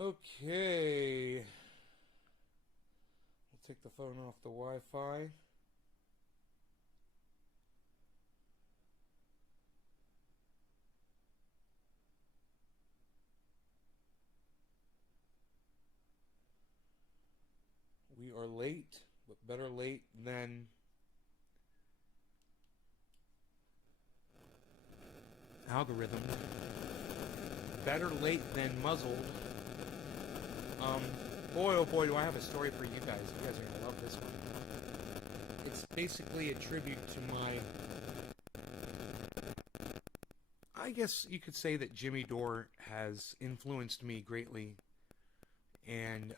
Okay. We'll take the phone off the Wi-Fi. We are late, but better late than algorithm. Better late than muzzled. Boy, oh boy, do I have a story for you guys. You guys are going to love this one. It's basically a tribute to I guess you could say that Jimmy Dore has influenced me greatly. And,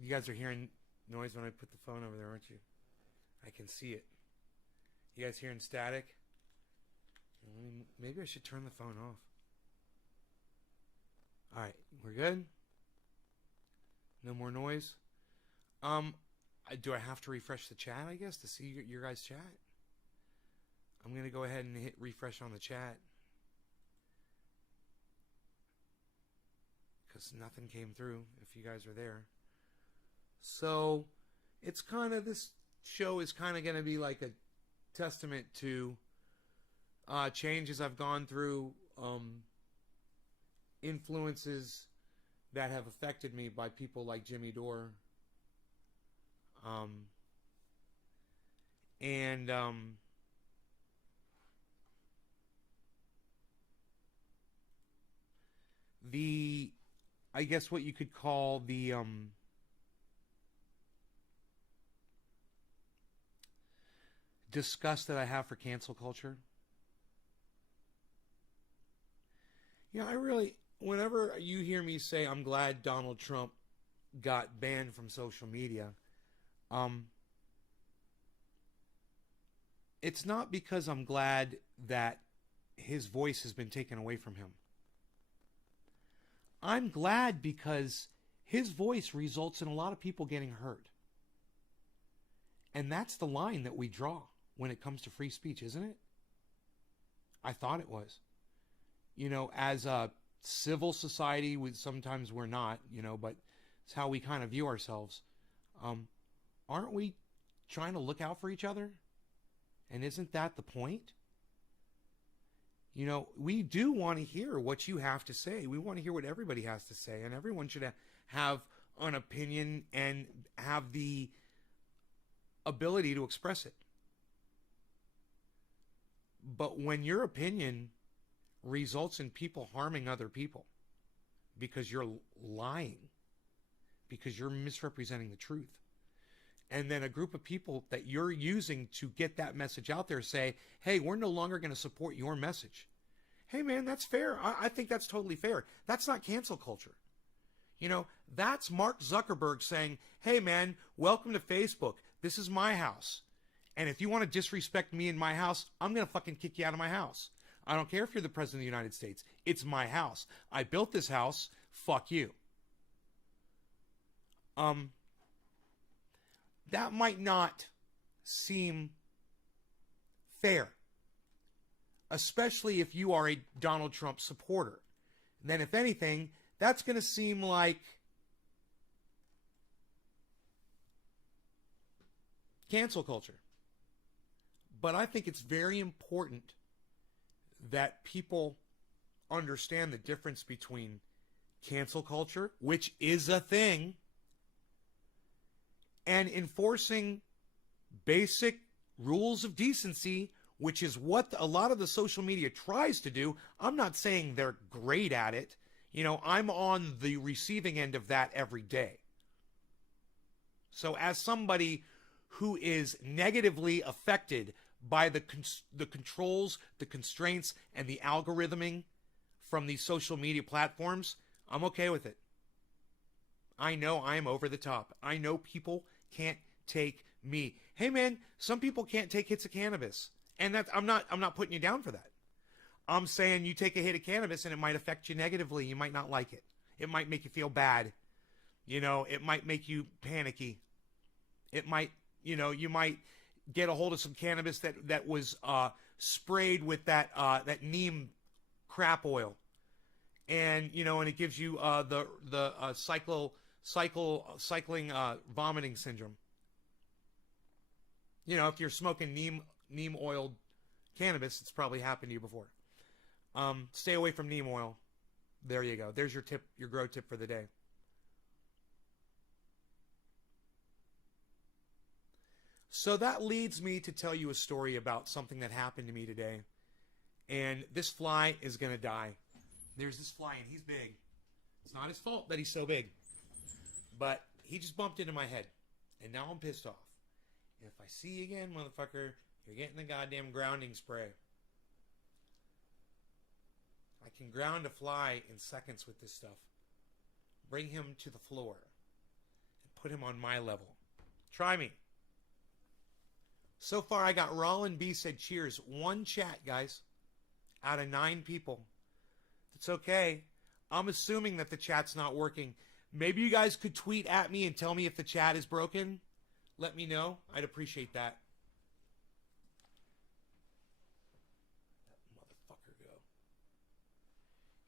you guys are hearing noise when I put the phone over there, aren't you? I can see it. You guys hearing static? Maybe I should turn the phone off. Alright, we're good? No more noise? Do I have to refresh the chat, I guess, to see your guys' chat? I'm going to go ahead and hit refresh on the chat. Because nothing came through, if you guys are there. So, it's kind of, this show is kind of going to be like a testament to changes I've gone through, influences that have affected me by people like Jimmy Dore. I guess what you could call the disgust that I have for cancel culture. I really, whenever you hear me say I'm glad Donald Trump got banned from social media, it's not because I'm glad that his voice has been taken away from him. I'm glad because his voice results in a lot of people getting hurt. And that's the line that we draw when it comes to free speech, isn't it? I thought it was. As a civil society, sometimes we're not, but it's how we kind of view ourselves. Aren't we trying to look out for each other? And isn't that the point? We do want to hear what you have to say. We want to hear what everybody has to say. And everyone should have an opinion and have the ability to express it. But when your opinion results in people harming other people because you're lying, because you're misrepresenting the truth, and then a group of people that you're using to get that message out there say, hey, we're no longer going to support your message. Hey, man, that's fair. I think that's totally fair. That's not cancel culture. That's Mark Zuckerberg saying, hey, man, welcome to Facebook. This is my house. And if you want to disrespect me in my house, I'm going to fucking kick you out of my house. I don't care if you're the president of the United States. It's my house. I built this house. Fuck you. That might not seem fair, especially if you are a Donald Trump supporter. Then if anything, that's going to seem like cancel culture. But I think it's very important that people understand the difference between cancel culture, which is a thing, and enforcing basic rules of decency, which is what a lot of the social media tries to do. I'm not saying they're great at it. I'm on the receiving end of that every day. So as somebody who is negatively affected by the controls, the constraints, and the algorithming from these social media platforms, I'm okay with it. I know I'm over the top. I know people can't take me. Hey man, some people can't take hits of cannabis. And I'm not putting you down for that. I'm saying you take a hit of cannabis and it might affect you negatively. You might not like it. It might make you feel bad. It might make you panicky. It might, you might get a hold of some cannabis that was sprayed with that neem crap oil, and and it gives you the cycling vomiting syndrome. If you're smoking neem oiled cannabis, it's probably happened to you before. Stay away from neem oil. There you go. There's your tip, your grow tip for the day. So that leads me to tell you a story about something that happened to me today. And this fly is going to die. There's this fly, and he's big. It's not his fault that he's so big. But he just bumped into my head. And now I'm pissed off. And if I see you again, motherfucker, you're getting the goddamn grounding spray. I can ground a fly in seconds with this stuff. Bring him to the floor. And put him on my level. Try me. So far, I got Rollin B said cheers. 1 chat, guys. Out of 9 people. It's okay. I'm assuming that the chat's not working. Maybe you guys could tweet at me and tell me if the chat is broken. Let me know. I'd appreciate that. That motherfucker go.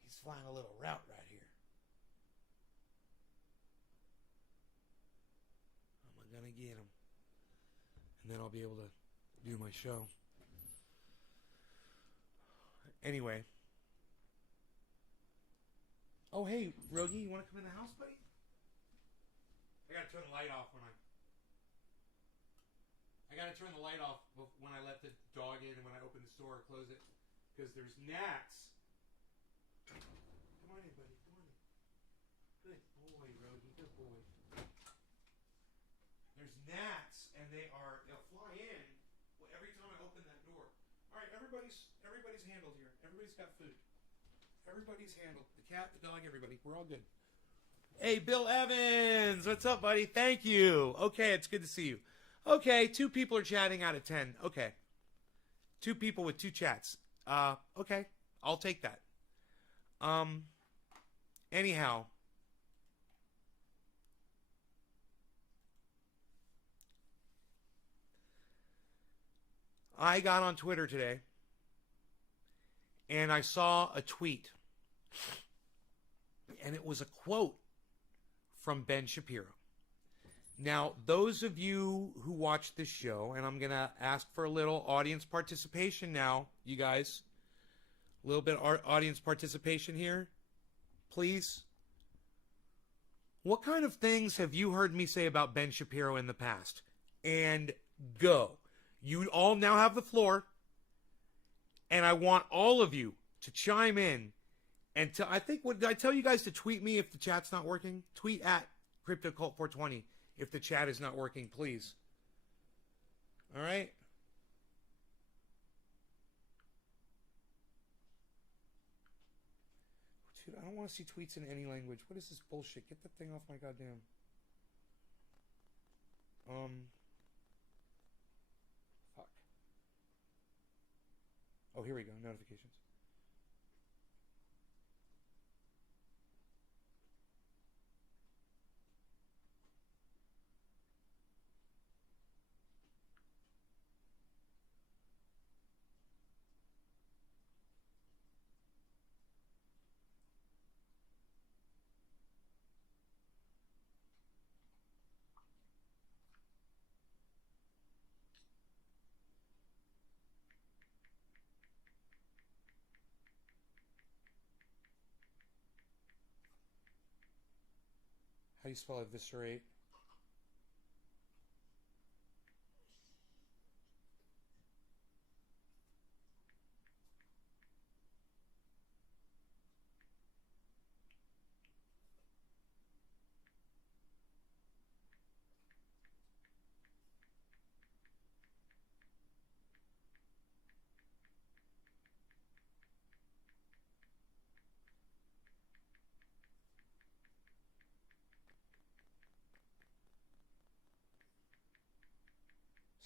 He's flying a little route right here. I'm gonna get him. And then I'll be able to do my show. Anyway. Oh, hey, Rogi, you want to come in the house, buddy? I gotta turn the light off when I gotta turn the light off when I let the dog in and when I open the store or close it. Because there's gnats. Come on in, buddy. Come on in. Good boy, Rogi. Good boy. There's gnats, and they'll fly in every time I open that door. All right, everybody's handled here. Everybody's got food. Everybody's handled. The cat, the dog, everybody. We're all good. Hey, Bill Evans. What's up, buddy? Thank you. Okay, it's good to see you. Okay, 2 people are chatting out of 10. Okay. 2 people with 2 chats. Okay. I'll take that. Anyhow. I got on Twitter today and I saw a tweet, and it was a quote from Ben Shapiro. Now, those of you who watch this show, and I'm going to ask for a little audience participation now, you guys. A little bit of audience participation here, please. What kind of things have you heard me say about Ben Shapiro in the past? And go. You all now have the floor, and I want all of you to chime in. And I think, what did I tell you guys to tweet me if the chat's not working? Tweet at CryptoCult420 if the chat is not working, please. All right? Dude, I don't want to see tweets in any language. What is this bullshit? Get that thing off my goddamn... Fuck. Oh, here we go. Notifications. How do you spell eviscerate?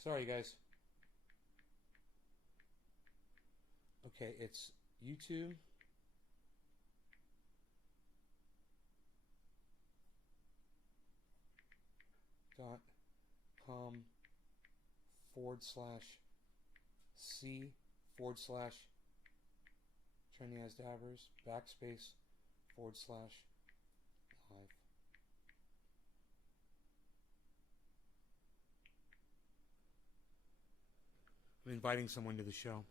Sorry, guys. Okay, it's YouTube. .com/C/Josh Trendy as dabbers. Backspace / live. I'm inviting someone to the show.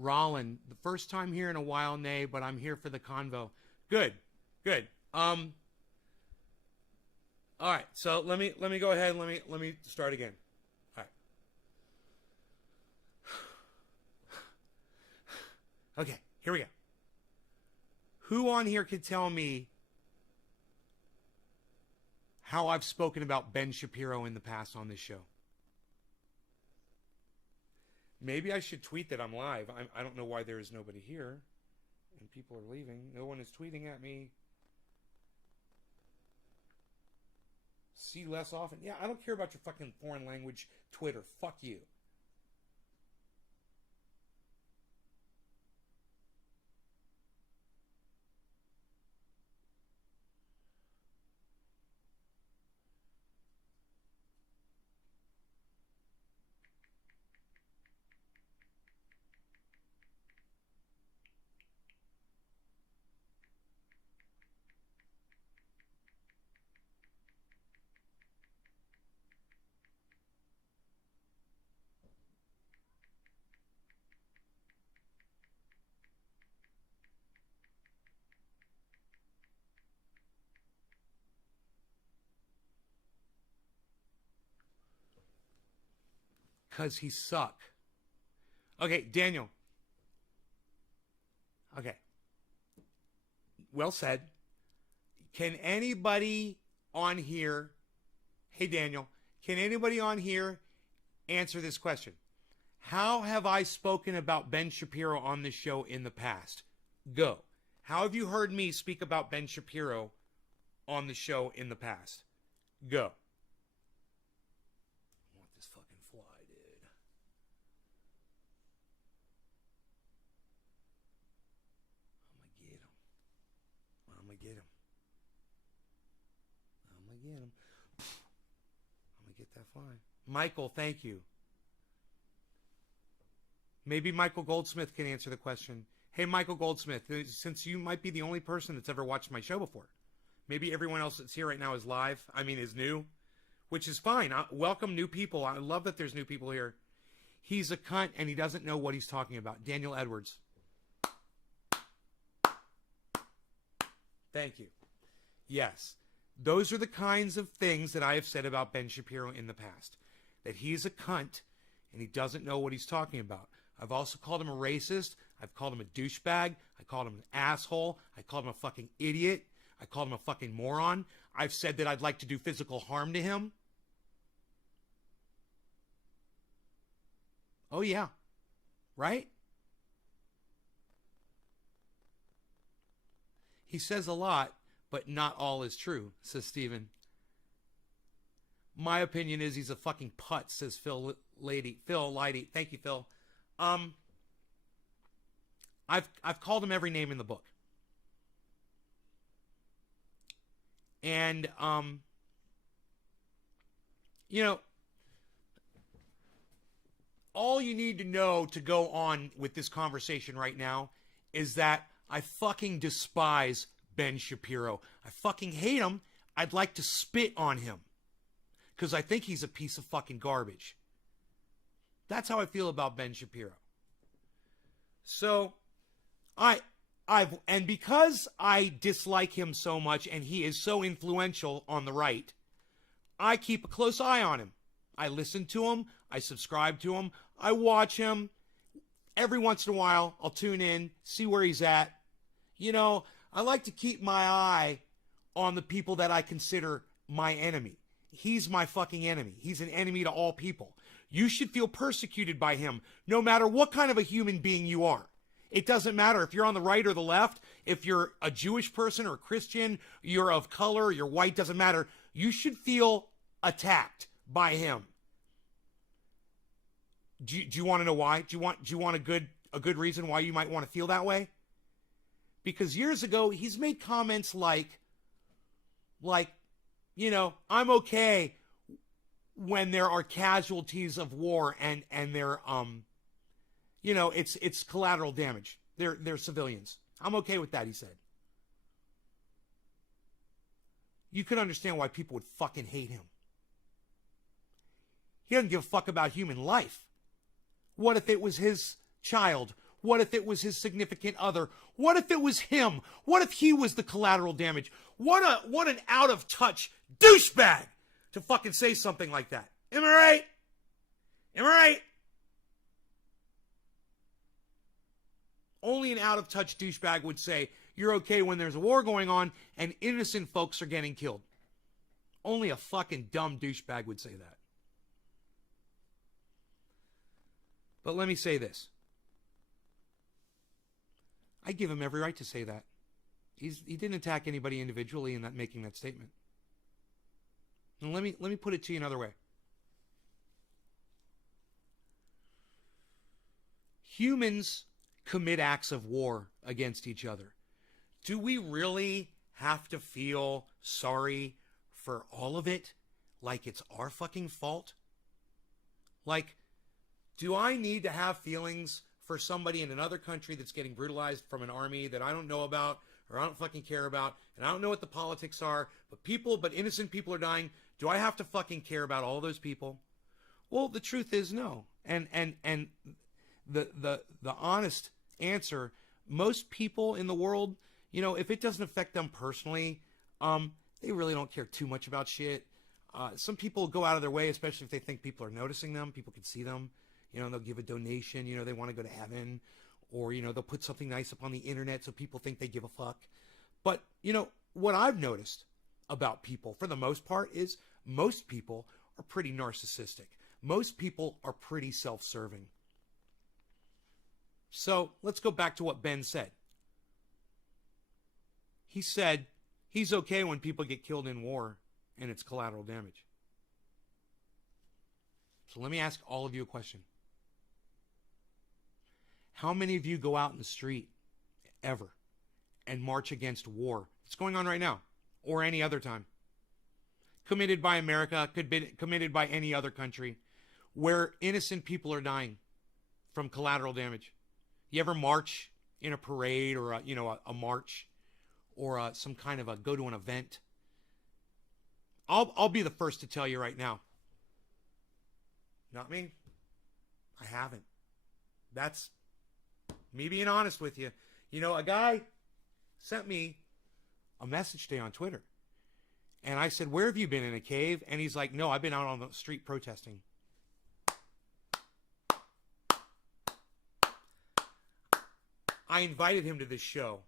Rollin, the first time here in a while, nay, but I'm here for the convo. Good. All right, so let me go ahead and let me start again. All right. Okay, here we go. Who on here could tell me how I've spoken about Ben Shapiro in the past on this show? Maybe I should tweet that I'm live. I don't know why there is nobody here and people are leaving. No one is tweeting at me. See less often. Yeah, I don't care about your fucking foreign language Twitter. Fuck you. Because he suck. Okay, Daniel. Okay. Well said. Can anybody on here, hey Daniel, can anybody on here answer this question? How have I spoken about Ben Shapiro on this show in the past? Go. How have you heard me speak about Ben Shapiro on the show in the past? Go. I'm gonna get that fly. Michael, thank you. Maybe Michael Goldsmith can answer the question. Hey, Michael Goldsmith, since you might be the only person that's ever watched my show before, maybe everyone else that's here right now is live. Is new, which is fine. Welcome new people. I love that there's new people here. He's a cunt and he doesn't know what he's talking about. Daniel Edwards. Thank you. Yes. Those are the kinds of things that I have said about Ben Shapiro in the past. That he's a cunt and he doesn't know what he's talking about. I've also called him a racist. I've called him a douchebag. I called him an asshole. I called him a fucking idiot. I called him a fucking moron. I've said that I'd like to do physical harm to him. Oh, yeah. Right? He says a lot, but not all is true, says Steven. My opinion is he's a fucking putz, says Phil Lighty. Thank you, Phil. I've called him every name in the book. And all you need to know to go on with this conversation right now is that I fucking despise Ben Shapiro. I fucking hate him. I'd like to spit on him because I think he's a piece of fucking garbage. That's how I feel about Ben Shapiro. So and because I dislike him so much and he is so influential on the right, I keep a close eye on him. I listen to him. I subscribe to him. I watch him. Every once in a while, I'll tune in, see where he's at. I like to keep my eye on the people that I consider my enemy. He's my fucking enemy. He's an enemy to all people. You should feel persecuted by him, no matter what kind of a human being you are. It doesn't matter if you're on the right or the left, if you're a Jewish person or a Christian, you're of color, you're white, doesn't matter. You should feel attacked by him. Do you want to know why? Do you want a good reason why you might want to feel that way? Because years ago, he's made comments like, I'm okay when there are casualties of war and they're, it's collateral damage. They're civilians. I'm okay with that, he said. You could understand why people would fucking hate him. He doesn't give a fuck about human life. What if it was his child? What if it was his significant other? What if it was him? What if he was the collateral damage? What an out of touch douchebag to fucking say something like that. Am I right? Am I right? Only an out of touch douchebag would say you're okay when there's a war going on and innocent folks are getting killed. Only a fucking dumb douchebag would say that. But let me say this. I give him every right to say that. He didn't attack anybody individually in that making that statement. And let me put it to you another way. Humans commit acts of war against each other. Do we really have to feel sorry for all of it? Like it's our fucking fault? Like, do I need to have feelings for somebody in another country that's getting brutalized from an army that I don't know about or I don't fucking care about, and I don't know what the politics are, but innocent people are dying? Do I have to fucking care about all those people? Well, the truth is no. And the honest answer, most people in the world, you know, if it doesn't affect them personally, they really don't care too much about shit. Some people go out of their way, especially if they think people are noticing them, people can see them. You know, they'll give a donation, you know, they want to go to heaven, or, you know, they'll put something nice up on the internet so people think they give a fuck. But, you know, what I've noticed about people, for the most part, is most people are pretty narcissistic. Most people are pretty self-serving. So let's go back to what Ben said. He said he's okay when people get killed in war and it's collateral damage. So let me ask all of you a question. How many of you go out in the street ever and march against war? It's going on right now, or any other time. Committed by America, could be committed by any other country, where innocent people are dying from collateral damage. You ever march in a parade or a march or some kind of go to an event? I'll be the first to tell you right now. Not me. I haven't. That's me being honest with you. You know, a guy sent me a message today on Twitter. And I said, where have you been, in a cave? And he's like, no, I've been out on the street protesting. I invited him to this show,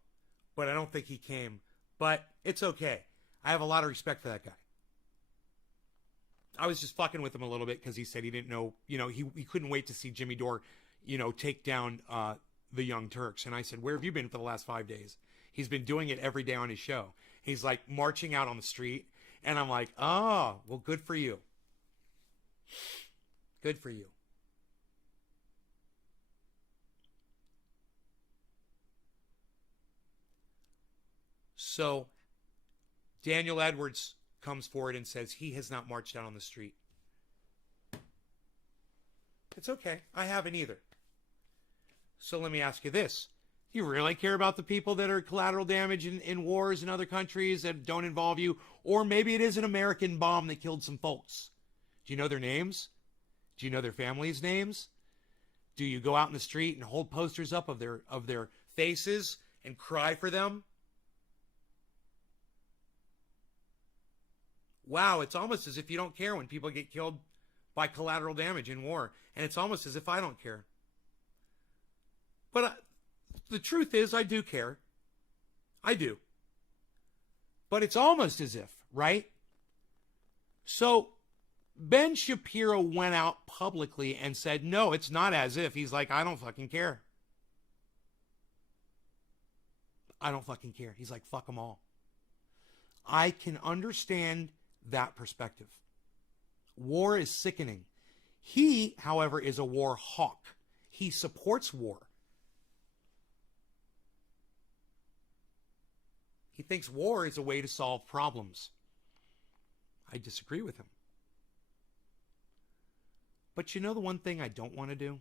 but I don't think he came. But it's okay. I have a lot of respect for that guy. I was just fucking with him a little bit because he said he didn't know, you know, he couldn't wait to see Jimmy Dore, you know, take down the Young Turks. And I said, where have you been for the last 5 days? He's been doing it every day on his show. He's like marching out on the street. And I'm like, oh, well, good for you. Good for you. So Daniel Edwards comes forward and says he has not marched out on the street. It's okay. I haven't either. So let me ask you this. Do you really care about the people that are collateral damage in wars in other countries that don't involve you? Or maybe it is an American bomb that killed some folks. Do you know their names? Do you know their families' names? Do you go out in the street and hold posters up of their faces and cry for them? Wow, it's almost as if you don't care when people get killed by collateral damage in war. And it's almost as if I don't care. But the truth is, I do care. I do. But it's almost as if, right? So Ben Shapiro went out publicly and said, no, it's not as if. He's like, I don't fucking care. I don't fucking care. He's like, fuck them all. I can understand that perspective. War is sickening. He, however, is a war hawk. He supports war. He thinks war is a way to solve problems. I disagree with him. But you know the one thing I don't want to do?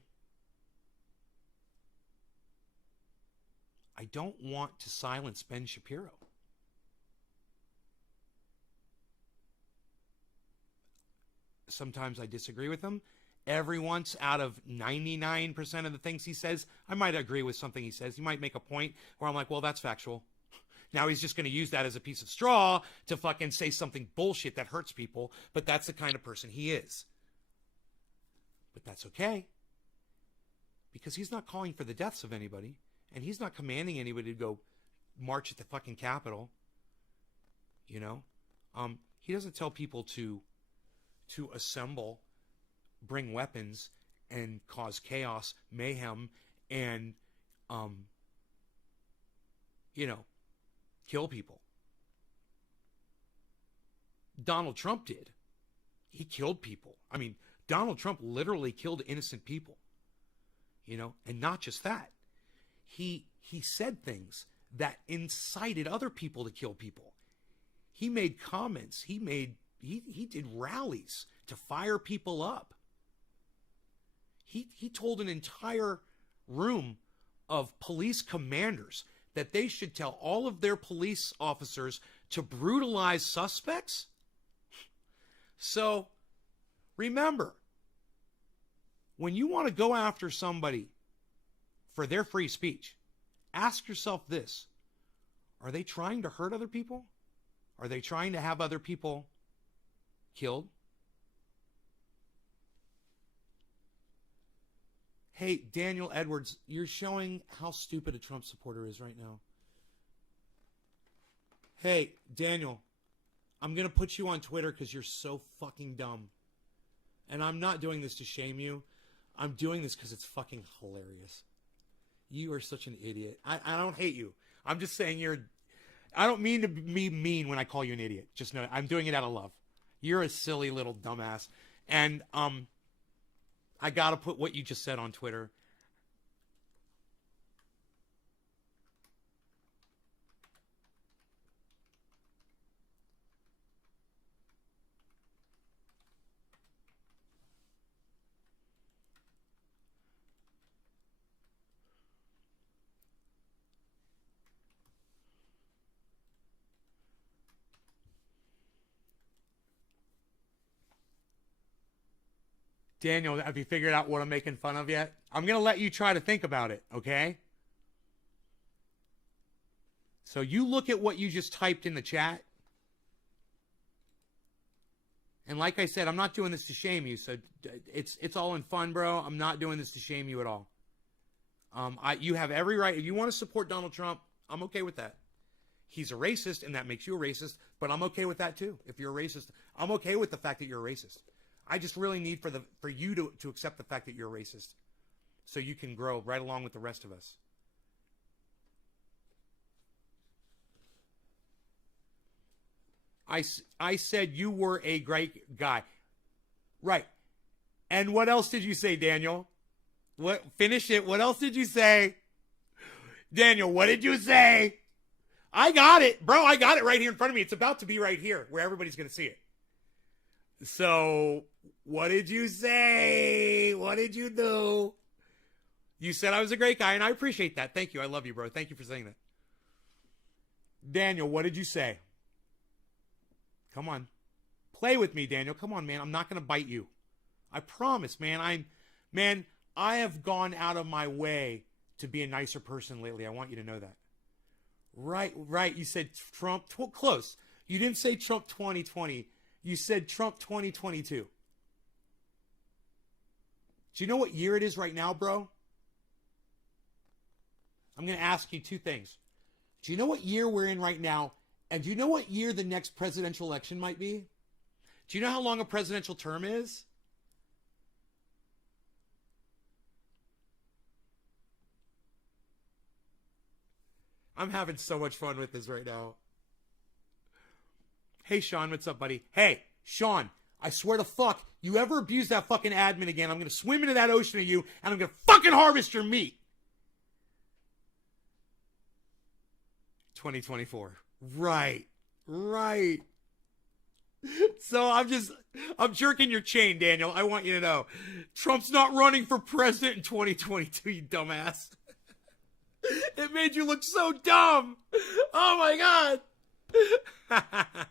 don't want to silence Ben Shapiro. Sometimes I disagree with him. Every once out of 99% of the things he says, I might agree with something he says. He might make a point where I'm like, well, that's factual. Now he's just going to use that as a piece of straw to fucking say something bullshit that hurts people. But that's the kind of person he is. But that's okay. Because he's not calling for the deaths of anybody. And he's not commanding anybody to go march at the fucking Capitol. You know? He doesn't tell people to assemble, bring weapons, and cause chaos, mayhem, and, kill people. Donald Trump did. He killed people. I mean, Donald Trump literally killed innocent people. And not just that. He said things that incited other people to kill people. He made comments. He did rallies to fire people up. He told an entire room of police commanders that they should tell all of their police officers to brutalize suspects. So, remember, when you want to go after somebody for their free speech, ask yourself this: are they trying to hurt other people? Are they trying to have other people killed? Hey, Daniel Edwards, you're showing how stupid a Trump supporter is right now. Hey, Daniel, I'm going to put you on Twitter because you're so fucking dumb. And I'm not doing this to shame you. I'm doing this because it's fucking hilarious. You are such an idiot. I don't hate you. I'm just saying I don't mean to be mean when I call you an idiot. Just know I'm doing it out of love. You're a silly little dumbass. And, I got to put what you just said on Twitter. Daniel, have you figured out what I'm making fun of yet? I'm going to let you try to think about it, okay? So you look at what you just typed in the chat. And like I said, I'm not doing this to shame you. So it's all in fun, bro. I'm not doing this to shame you at all. You have every right. If you want to support Donald Trump, I'm okay with that. He's a racist, and that makes you a racist. But I'm okay with that, too. If you're a racist, I'm okay with the fact that you're a racist. I just really need for you to accept the fact that you're a racist so you can grow right along with the rest of us. I said you were a great guy. Right. And what else did you say, Daniel? What? Finish it. What else did you say? Daniel, what did you say? I got it, bro. I got it right here in front of me. It's about to be right here where everybody's going to see it. So, what did you say? What did you do? You said I was a great guy, and I appreciate that. Thank you. I love you, bro. Thank you for saying that. Daniel, what did you say? Come on. Play with me, Daniel. Come on, man. I'm not going to bite you. I promise, man. I have gone out of my way to be a nicer person lately. I want you to know that. Right. You said Trump. Close. You didn't say Trump 2020. You said Trump 2022. Do you know what year it is right now, bro? I'm going to ask you two things. Do you know what year we're in right now? And do you know what year the next presidential election might be? Do you know how long a presidential term is? I'm having so much fun with this right now. Hey, Sean, what's up, buddy? Hey, Sean, I swear to fuck, you ever abuse that fucking admin again, I'm going to swim into that ocean of you, and I'm going to fucking harvest your meat. 2024. Right. So I'm jerking your chain, Daniel. I want you to know. Trump's not running for president in 2022, you dumbass. It made you look so dumb. Oh my God.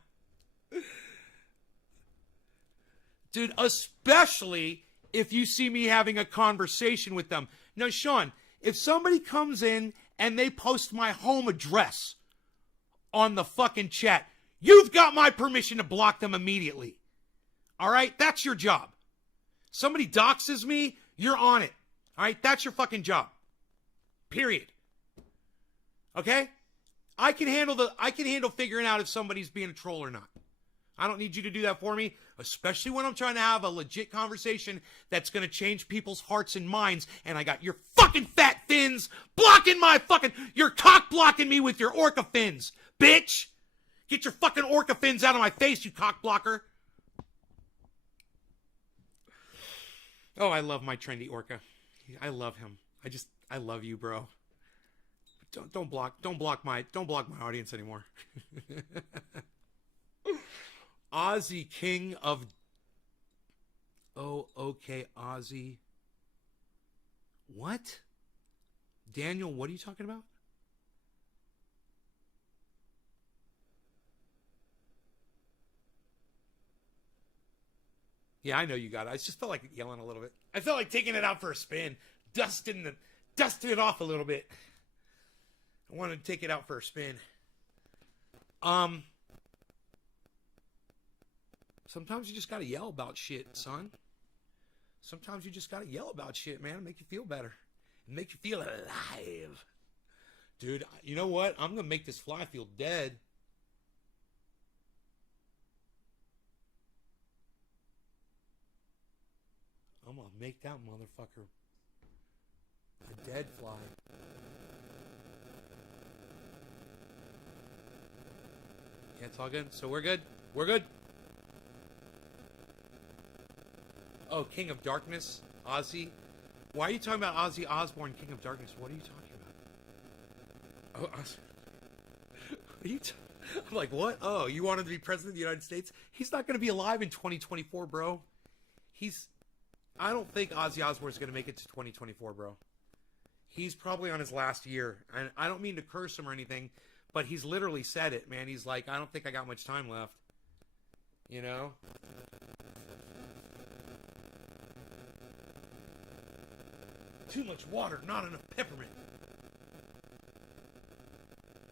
Dude, especially if you see me having a conversation with them. Now, Sean, if somebody comes in and they post my home address on the fucking chat, you've got my permission to block them immediately. All right? That's your job. Somebody doxes me, you're on it. All right? That's your fucking job. Period. Okay? I can handle figuring out if somebody's being a troll or not. I don't need you to do that for me, especially when I'm trying to have a legit conversation that's going to change people's hearts and minds, and I got your fucking fat fins blocking you're cock blocking me with your orca fins, bitch! Get your fucking orca fins out of my face, you cock blocker! Oh, I love my trendy orca. I love him. I love you, bro. Don't block my audience anymore. Ozzy, king of... Oh, okay, Ozzy. What? Daniel, what are you talking about? Yeah, I know you got it. I just felt like yelling a little bit. I felt like taking it out for a spin. Dusting it off a little bit. I wanted to take it out for a spin. Sometimes you just gotta yell about shit, son. Sometimes you just gotta yell about shit, man. Make you feel better. Make you feel alive. Dude, you know what? I'm gonna make this fly feel dead. I'm gonna make that motherfucker a dead fly. Yeah, it's all good. So we're good? We're good? Oh, King of Darkness, Ozzy. Why are you talking about Ozzy Osbourne, King of Darkness? What are you talking about? Oh, Ozzy. What are you I'm like, what? Oh, you want him to be president of the United States? He's not going to be alive in 2024, bro. I don't think Ozzy Osbourne's going to make it to 2024, bro. He's probably on his last year. And I don't mean to curse him or anything, but he's literally said it, man. He's like, I don't think I got much time left. You know? Too much water, not enough peppermint.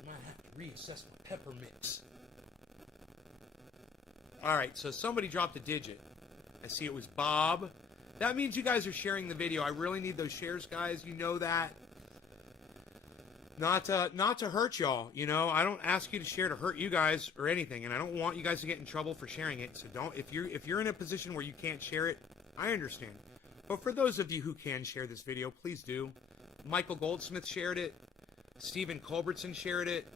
I might have to reassess my pepper mix. Alright, so somebody dropped a digit. I see it was Bob. That means you guys are sharing the video. I really need those shares, guys. You know that. Not to hurt y'all, you know. I don't ask you to share to hurt you guys or anything, and I don't want you guys to get in trouble for sharing it. So don't, if you're in a position where you can't share it, I understand. But for those of you who can share this video, please do. Michael Goldsmith shared it. Stephen Culbertson shared it.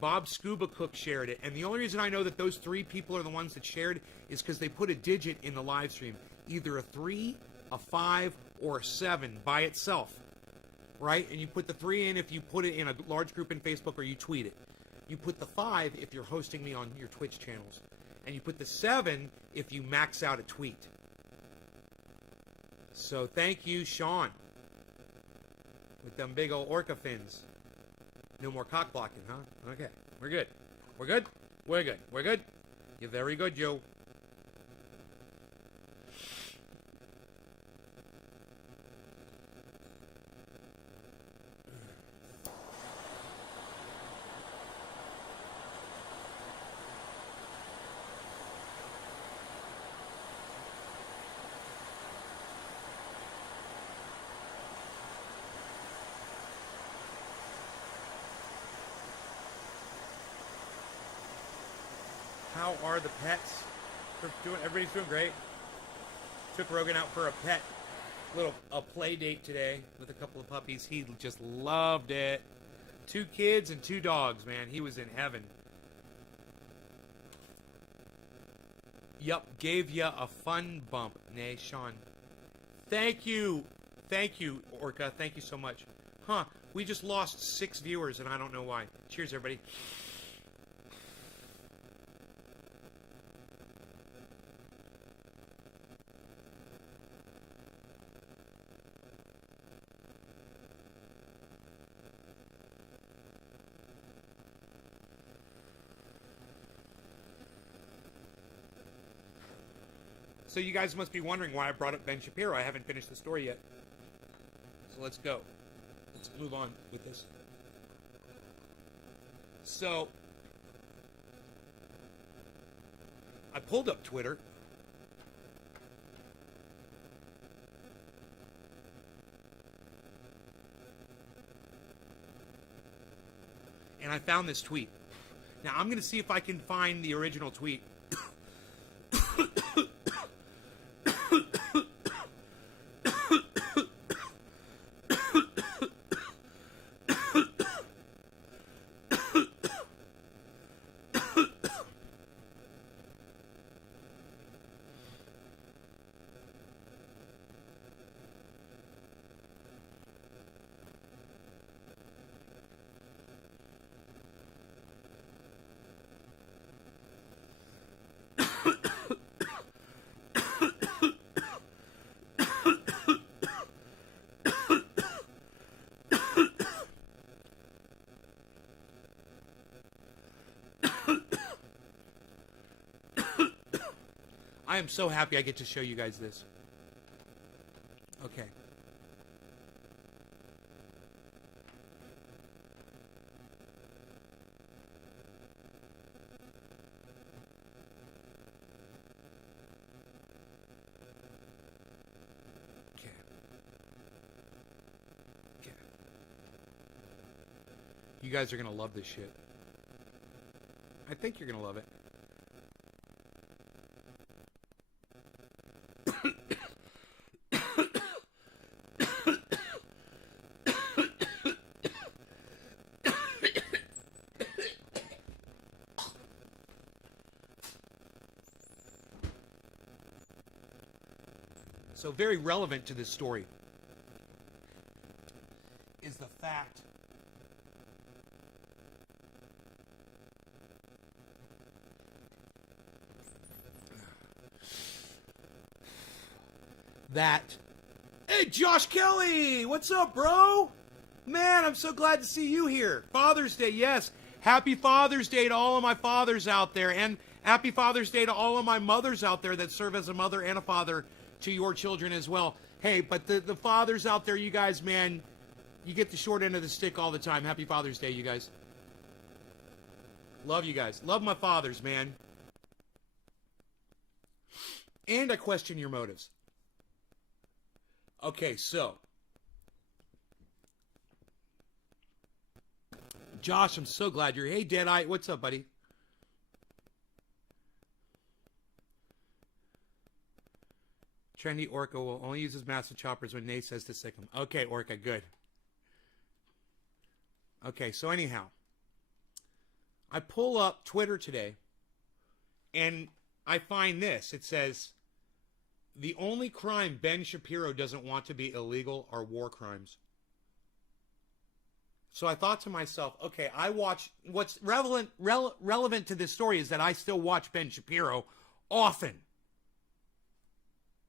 Bob Scuba Cook shared it. And the only reason I know that those three people are the ones that shared is because they put a digit in the live stream. Either a 3, a 5, or a 7 by itself. Right? And you put the 3 in if you put it in a large group in Facebook or you tweet it. You put the 5 if you're hosting me on your Twitch channels. And you put the 7 if you max out a tweet. So thank you, Sean. With them big old orca fins. No more cock blocking, huh? Okay. We're good. We're good? We're good. We're good? You're very good, Joe. How are the pets? Everybody's doing great. Took Rogan out for a play date today with a couple of puppies. He just loved it. 2 kids and 2 dogs, man. He was in heaven. Yup, gave ya a fun bump. Nay, Sean. Thank you. Thank you, Orca. Thank you so much. Huh, we just lost 6 viewers and I don't know why. Cheers, everybody. So you guys must be wondering why I brought up Ben Shapiro. I haven't finished the story yet. So let's go. Let's move on with this. So I pulled up Twitter. And I found this tweet. Now I'm going to see if I can find the original tweet. I am so happy I get to show you guys this. Okay. Okay. Okay. You guys are going to love this shit. I think you're going to love it. So very relevant to this story is the fact that, hey, Josh Kelly, what's up, bro? Man, I'm so glad to see you here. Father's Day, yes. Happy Father's Day to all of my fathers out there, and happy Father's Day to all of my mothers out there that serve as a mother and a father to your children as well. Hey, but the fathers out there, you guys, man, you get the short end of the stick all the time. Happy Father's Day, you guys. Love you guys. Love my fathers, man. And I question your motives. Okay, so Josh, I'm so glad you're here. Hey, Deadeye, what's up, buddy? Trendy Orca will only use his massive choppers when Nate says to sick him. Okay, Orca, good. Okay, so anyhow, I pull up Twitter today, and I find this. It says, the only crime Ben Shapiro doesn't want to be illegal are war crimes. So I thought to myself, okay, I watch, what's relevant to this story is that I still watch Ben Shapiro often.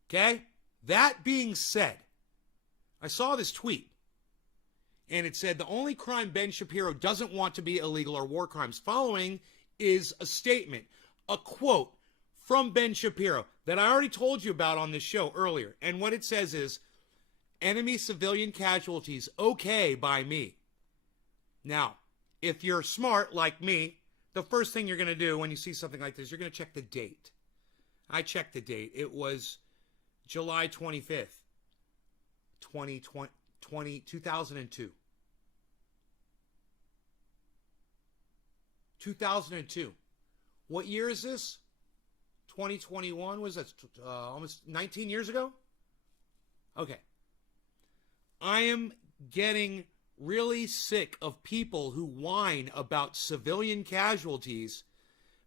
Okay? That being said, I saw this tweet, and it said the only crime Ben Shapiro doesn't want to be illegal are war crimes. Following is a statement, a quote from Ben Shapiro that I already told you about on this show earlier. And what it says is, enemy civilian casualties okay by me. Now, if you're smart like me, the first thing you're going to do when you see something like this, you're going to check the date. I checked the date. It was July 25th, 2002. 2002. What year is this? 2021? Was that almost 19 years ago? Okay. I am getting really sick of people who whine about civilian casualties.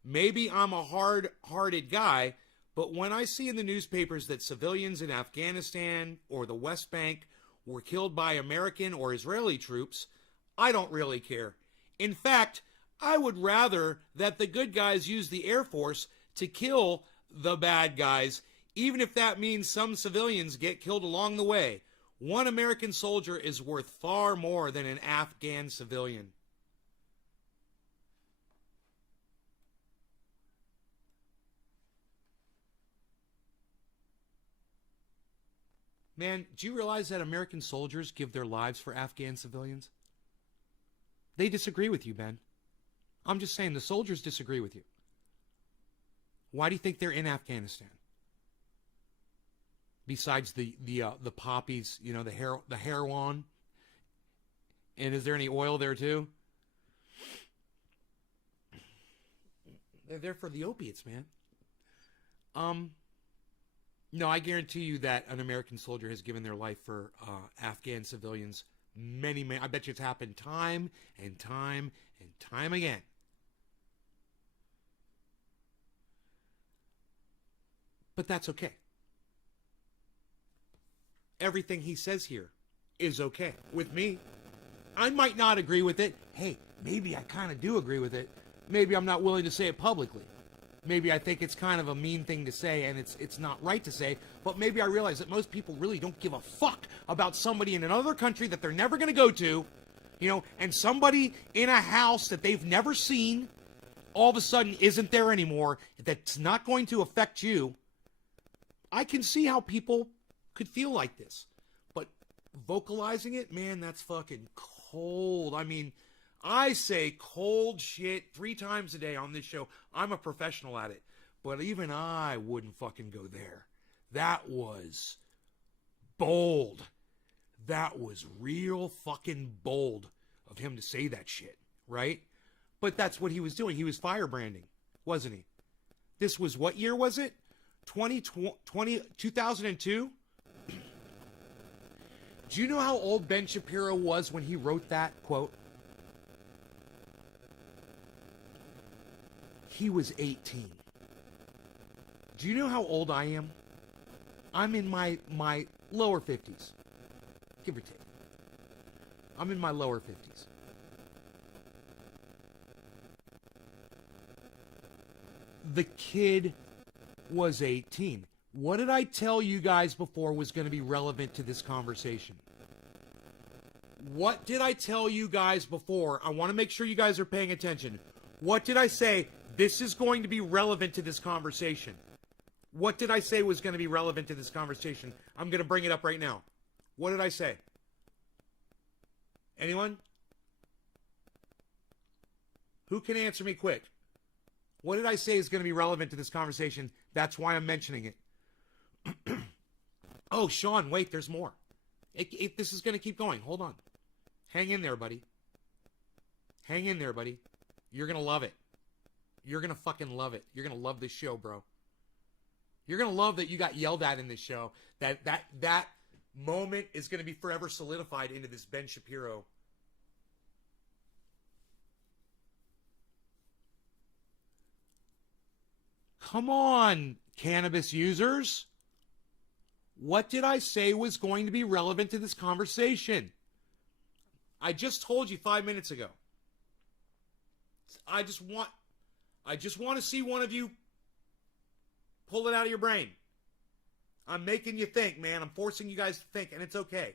Maybe I'm a hard-hearted guy, but when I see in the newspapers that civilians in Afghanistan or the West Bank were killed by American or Israeli troops, I don't really care. In fact, I would rather that the good guys use the Air Force to kill the bad guys, even if that means some civilians get killed along the way. One American soldier is worth far more than an Afghan civilian. Man, do you realize that American soldiers give their lives for Afghan civilians? They disagree with you, Ben. I'm just saying the soldiers disagree with you. Why do you think they're in Afghanistan? Besides the poppies, you know, the heroin, and is there any oil there too? They're there for the opiates, man. No, I guarantee you that an American soldier has given their life for Afghan civilians many, I bet you it's happened time and time and time again. But that's okay. Everything he says here is okay with me. I might not agree with it. Hey, maybe I kind of do agree with it. Maybe I'm not willing to say it publicly. Maybe I think it's kind of a mean thing to say and it's not right to say, but maybe I realize that most people really don't give a fuck about somebody in another country that they're never going to go to, you know, and somebody in a house that they've never seen all of a sudden isn't there anymore, that's not going to affect you. I can see how people could feel like this, but vocalizing it, man, that's fucking cold. I mean, I say cold shit 3 times a day on this show. I'm a professional at it. But even I wouldn't fucking go there. That was bold. That was real fucking bold of him to say that shit, right? But that's what he was doing. He was firebranding, wasn't he? This was, what year was it? 2002? Do you know how old Ben Shapiro was when he wrote that quote? He was 18. Do you know how old I am? I'm in my lower 50s. Give or take. I'm in my lower 50s. The kid was 18. What did I tell you guys before was going to be relevant to this conversation? What did I tell you guys before? I want to make sure you guys are paying attention. What did I say? This is going to be relevant to this conversation. What did I say was going to be relevant to this conversation? I'm going to bring it up right now. What did I say? Anyone? Who can answer me quick? What did I say is going to be relevant to this conversation? That's why I'm mentioning it. Oh, Sean, wait, there's more. This is going to keep going. Hold on. Hang in there, buddy. Hang in there, buddy. You're going to love it. You're going to fucking love it. You're going to love this show, bro. You're going to love that you got yelled at in this show. That moment is going to be forever solidified into this Ben Shapiro. Come on, cannabis users. What did I say was going to be relevant to this conversation? I just told you 5 minutes ago. I just want to see one of you pull it out of your brain. I'm making you think, man. I'm forcing you guys to think, and it's okay.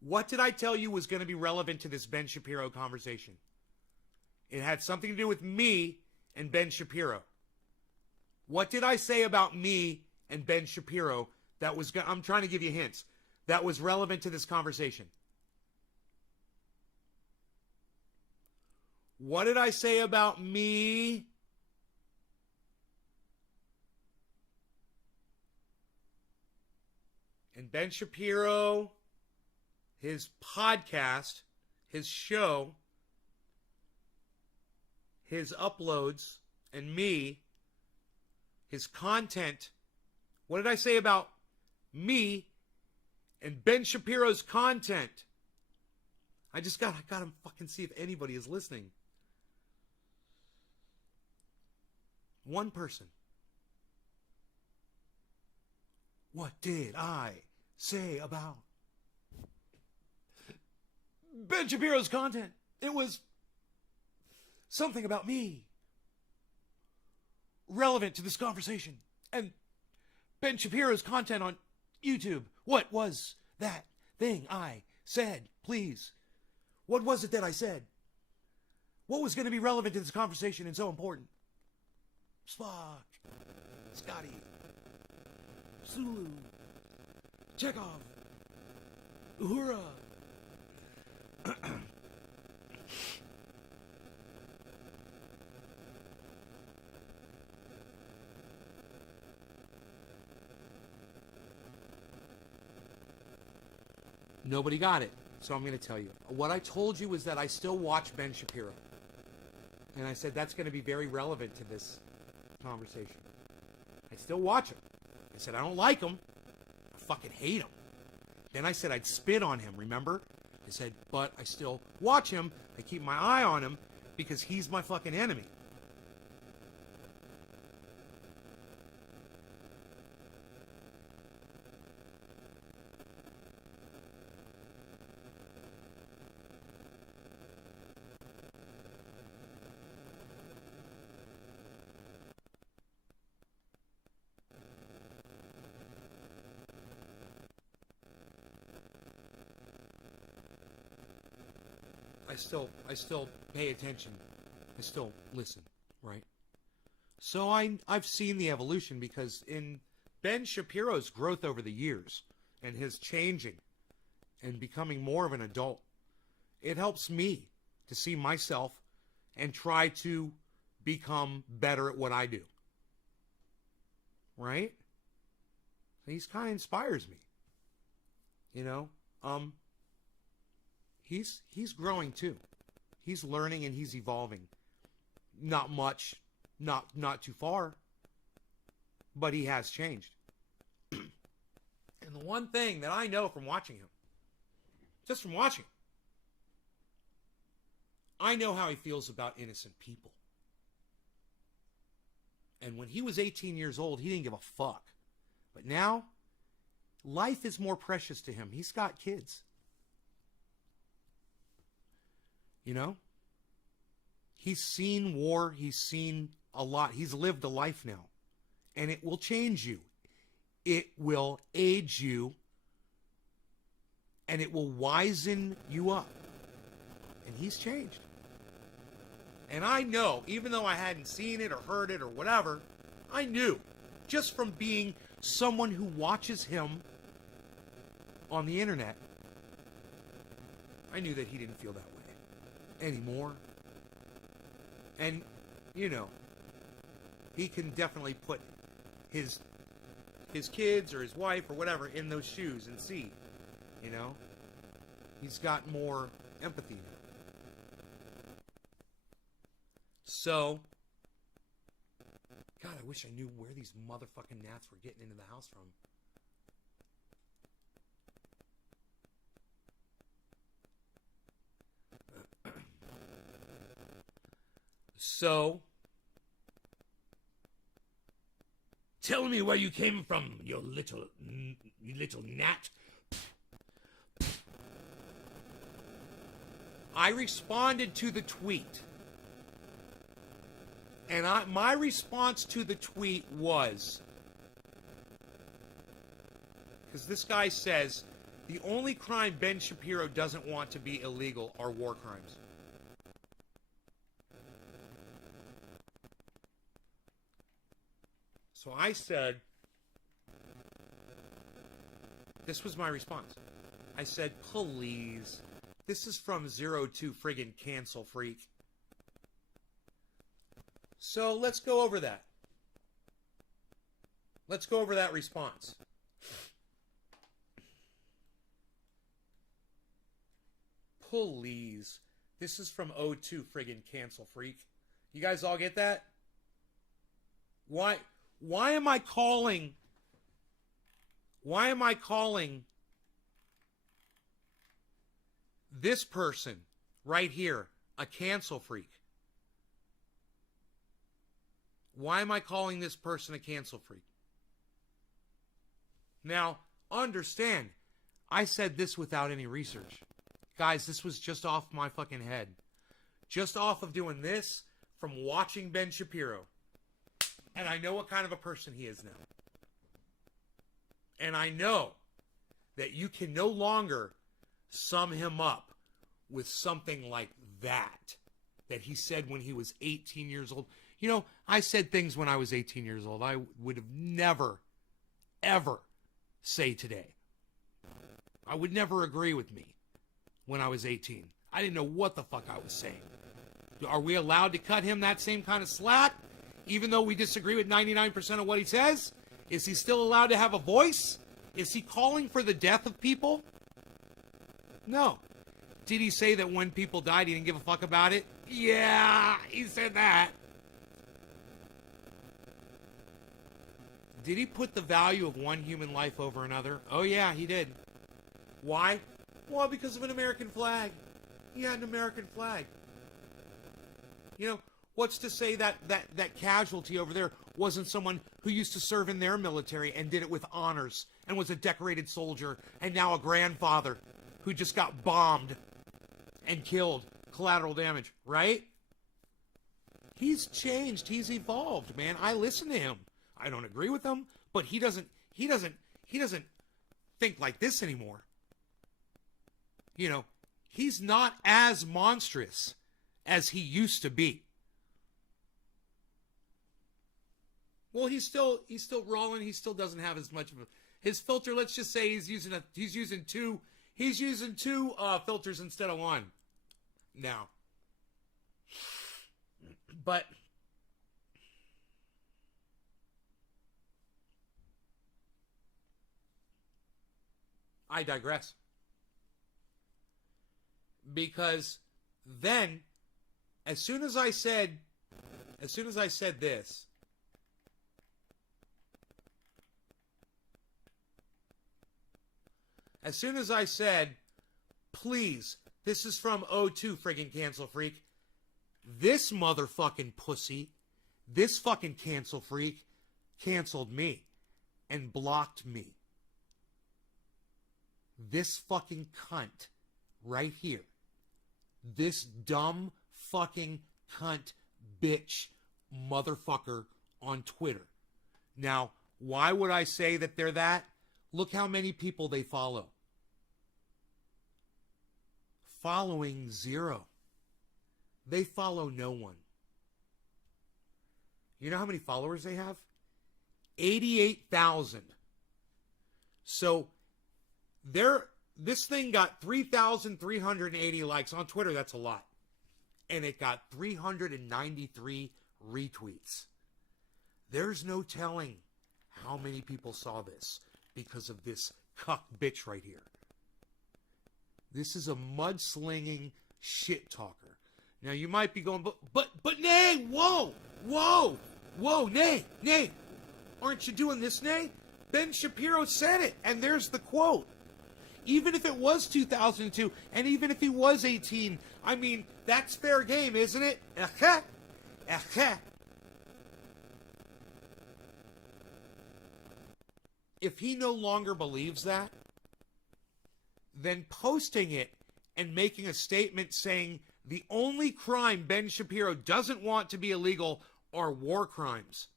What did I tell you was going to be relevant to this Ben Shapiro conversation? It had something to do with me and Ben Shapiro. What did I say about me and Ben Shapiro that was, I'm trying to give you hints, that was relevant to this conversation? What did I say about me and Ben Shapiro, his podcast, his show, his uploads, and me, his content? What did I say about me and Ben Shapiro's content? I gotta fucking see if anybody is listening. One person. What did I say about Ben Shapiro's content? It was something about me relevant to this conversation. And Ben Shapiro's content on YouTube. What was that thing I said? Please. What was it that I said? What was going to be relevant to this conversation and so important? Spock. Scotty. Sulu. Chekhov. Uhura. Nobody got it. So I'm going to tell you. What I told you was that I still watch Ben Shapiro. And I said that's going to be very relevant to this conversation. I still watch him. I said I don't like him. I fucking hate him. Then I said I'd spit on him, remember? I said, but I still watch him. I keep my eye on him because he's my fucking enemy. I still pay attention. I still listen, right? So I've seen the evolution because in Ben Shapiro's growth over the years and his changing and becoming more of an adult, it helps me to see myself and try to become better at what I do. Right? He's kind of inspires me. You know? He's growing too. He's learning and he's evolving. Not much, not too far, but he has changed. And the one thing that I know from watching him, just from watching him, I know how he feels about innocent people. And when he was 18 years old, he didn't give a fuck. But now, life is more precious to him. He's got kids. You know? He's seen war. He's seen a lot. He's lived a life now. And it will change you. It will age you. And it will wisen you up. And he's changed. And I know, even though I hadn't seen it or heard it or whatever, I knew, just from being someone who watches him on the internet, I knew that he didn't feel that way anymore. And, you know, he can definitely put his kids or his wife or whatever in those shoes and see, you know. He's got more empathy now. So, God, I wish I knew where these motherfucking gnats were getting into the house from. So, tell me where you came from, you little gnat. I responded to the tweet. And my response to the tweet was, because this guy says, the only crime Ben Shapiro doesn't want to be illegal are war crimes. So I said, this was my response. I said, please, this is from 02 friggin' Cancel Freak. So let's go over that. Let's go over that response. Please. This is from 02 friggin' Cancel Freak. You guys all get that? Why am I calling this person right here a cancel freak? Why am I calling this person a cancel freak? Now, understand, I said this without any research. Guys, this was just off my fucking head. Just off of doing this from watching Ben Shapiro. And I know what kind of a person he is now. And I know that you can no longer sum him up with something like that he said when he was 18 years old. You know, I said things when I was 18 years old I would have never, ever say today. I would never agree with me when I was 18. I didn't know what the fuck I was saying. Are we allowed to cut him that same kind of slack, even though we disagree with 99% of what he says? Is he still allowed to have a voice? Is he calling for the death of people? No. Did he say that when people died, he didn't give a fuck about it? Yeah, he said that. Did he put the value of one human life over another? Oh, yeah, he did. Why? Well, because of an American flag. He had an American flag. You know, what's to say that casualty over there wasn't someone who used to serve in their military and did it with honors and was a decorated soldier and now a grandfather who just got bombed and killed, collateral damage, right? He's changed. He's evolved, man. I listen to him. I don't agree with him, but he doesn't think like this anymore. You know, he's not as monstrous as he used to be. Well, he's still rolling. He still doesn't have as much of his filter. Let's just say he's using two filters instead of one now. But I digress. Because then, as soon as I said this, as soon as I said, please, this is from O2 friggin' cancel freak, this motherfucking pussy, this fucking cancel freak canceled me and blocked me. This fucking cunt right here. This dumb fucking cunt bitch motherfucker on Twitter. Now, why would I say that they're that? Look how many people they follow. Following 0. They follow no one. You know how many followers they have? 88,000. So this thing got 3,380 likes on Twitter. That's a lot. And it got 393 retweets. There's no telling how many people saw this because of this cuck bitch right here. This is a mudslinging shit talker. Now you might be going, but Nay, whoa, Nay, aren't you doing this, Nay? Ben Shapiro said it, and there's the quote. Even if it was 2002, and even if he was 18, I mean, that's fair game, isn't it? If he no longer believes that, then posting it and making a statement saying the only crime Ben Shapiro doesn't want to be illegal are war crimes.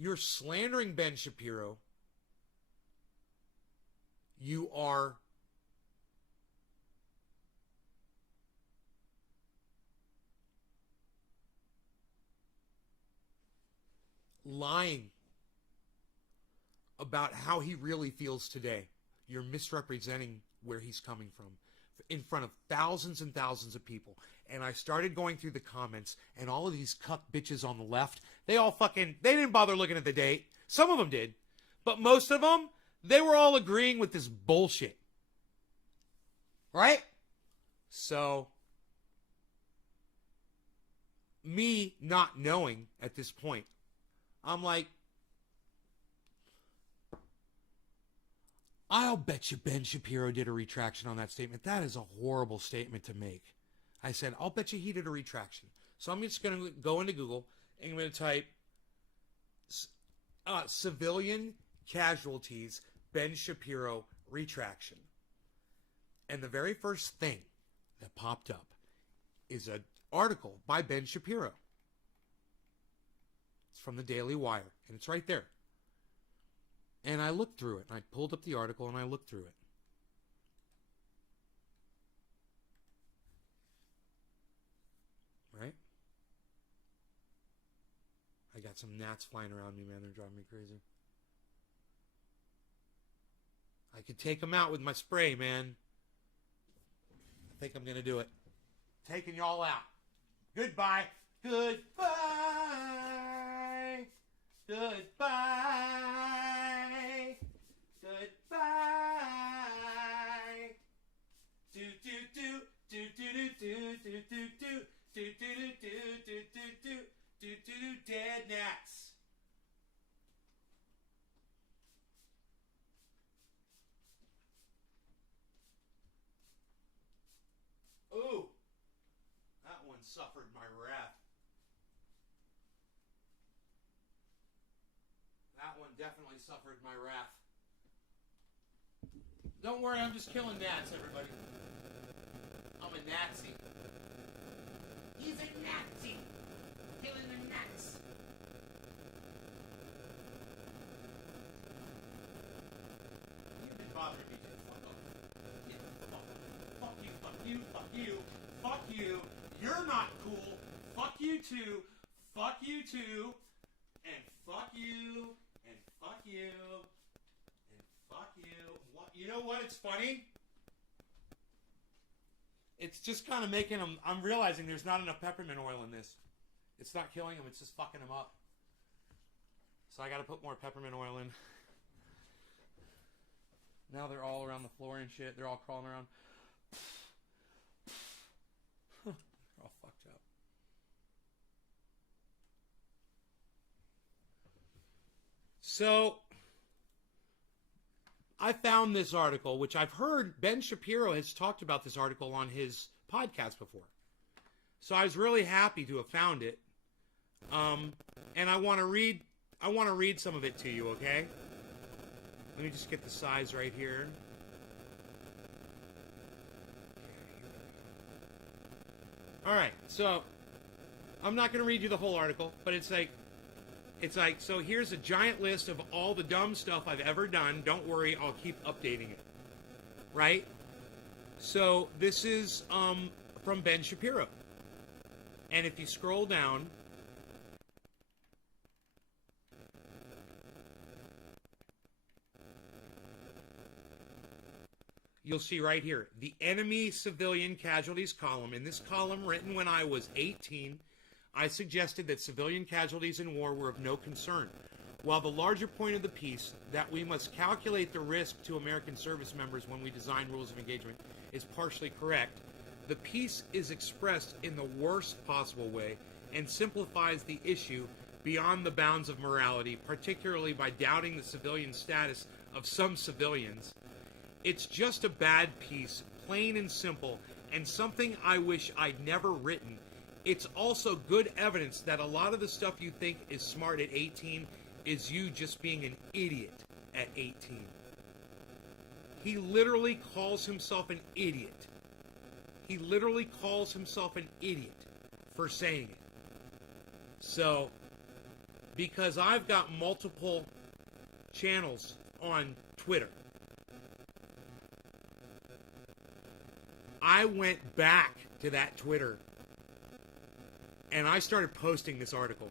You're slandering Ben Shapiro. You are lying about how he really feels today. You're misrepresenting where he's coming from in front of thousands and thousands of people. And I started going through the comments, and all of these cuck bitches on the left, they didn't bother looking at the date. Some of them did. But most of them, they were all agreeing with this bullshit. Right? So, me not knowing at this point, I'm like, I'll bet you Ben Shapiro did a retraction on that statement. That is a horrible statement to make. I said, I'll bet you he did a retraction. So I'm just going to go into Google and I'm going to type civilian casualties Ben Shapiro retraction. And the very first thing that popped up is an article by Ben Shapiro. It's from the Daily Wire, and it's right there. And I looked through it, and I pulled up the article, and I looked through it. Right? I got some gnats flying around me, man. They're driving me crazy. I could take them out with my spray, man. I think I'm going to do it. Taking y'all out. Goodbye. Goodbye. Goodbye. Goodbye. Do do do do do do do do do do do do do do do do do dead gnats. Ooh, that one suffered my wrath. That one definitely suffered my wrath. Don't worry, I'm just killing gnats, everybody. I'm a Nazi. He's a Nazi. Killing the gnats. You've been bothering me, dude. Fuck off. Yeah, fuck you, fuck you, fuck you, fuck you. You're not cool. Fuck you too. Fuck you too. And fuck you. And fuck you. And fuck you. What? You know what? It's funny. It's just kind of making them. I'm realizing there's not enough peppermint oil in this. It's not killing them. It's just fucking them up. So I got to put more peppermint oil in. Now they're all around the floor and shit. They're all crawling around. They're all fucked up. So I found this article, which I've heard Ben Shapiro has talked about this article on his podcast before. So I was really happy to have found it. And I want to read some of it to you, okay? Let me just get the size right here. All right, so I'm not going to read you the whole article, but it's like, so here's a giant list of all the dumb stuff I've ever done. Don't worry, I'll keep updating it. Right? So this is from Ben Shapiro. And if you scroll down, you'll see right here, the enemy civilian casualties column. In this column, written when I was 18, I suggested that civilian casualties in war were of no concern. While the larger point of the piece, that we must calculate the risk to American service members when we design rules of engagement, is partially correct, the piece is expressed in the worst possible way and simplifies the issue beyond the bounds of morality, particularly by doubting the civilian status of some civilians. It's just a bad piece, plain and simple, and something I wish I'd never written. It's also good evidence that a lot of the stuff you think is smart at 18 is you just being an idiot at 18. He literally calls himself an idiot. He literally calls himself an idiot for saying it. So, because I've got multiple channels on Twitter, I went back to that Twitter and I started posting this article.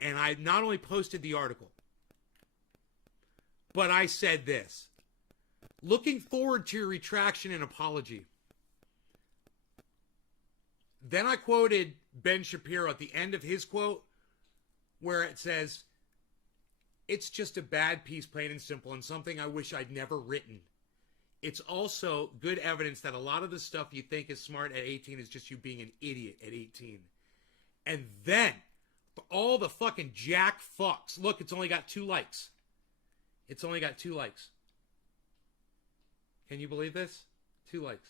And I not only posted the article, but I said this. Looking forward to your retraction and apology. Then I quoted Ben Shapiro at the end of his quote, where it says, it's just a bad piece, plain and simple, and something I wish I'd never written. It's also good evidence that a lot of the stuff you think is smart at 18 is just you being an idiot at 18. And then, for all the fucking jack fucks, look, it's only got 2 likes. It's only got 2 likes. Can you believe this? 2 likes.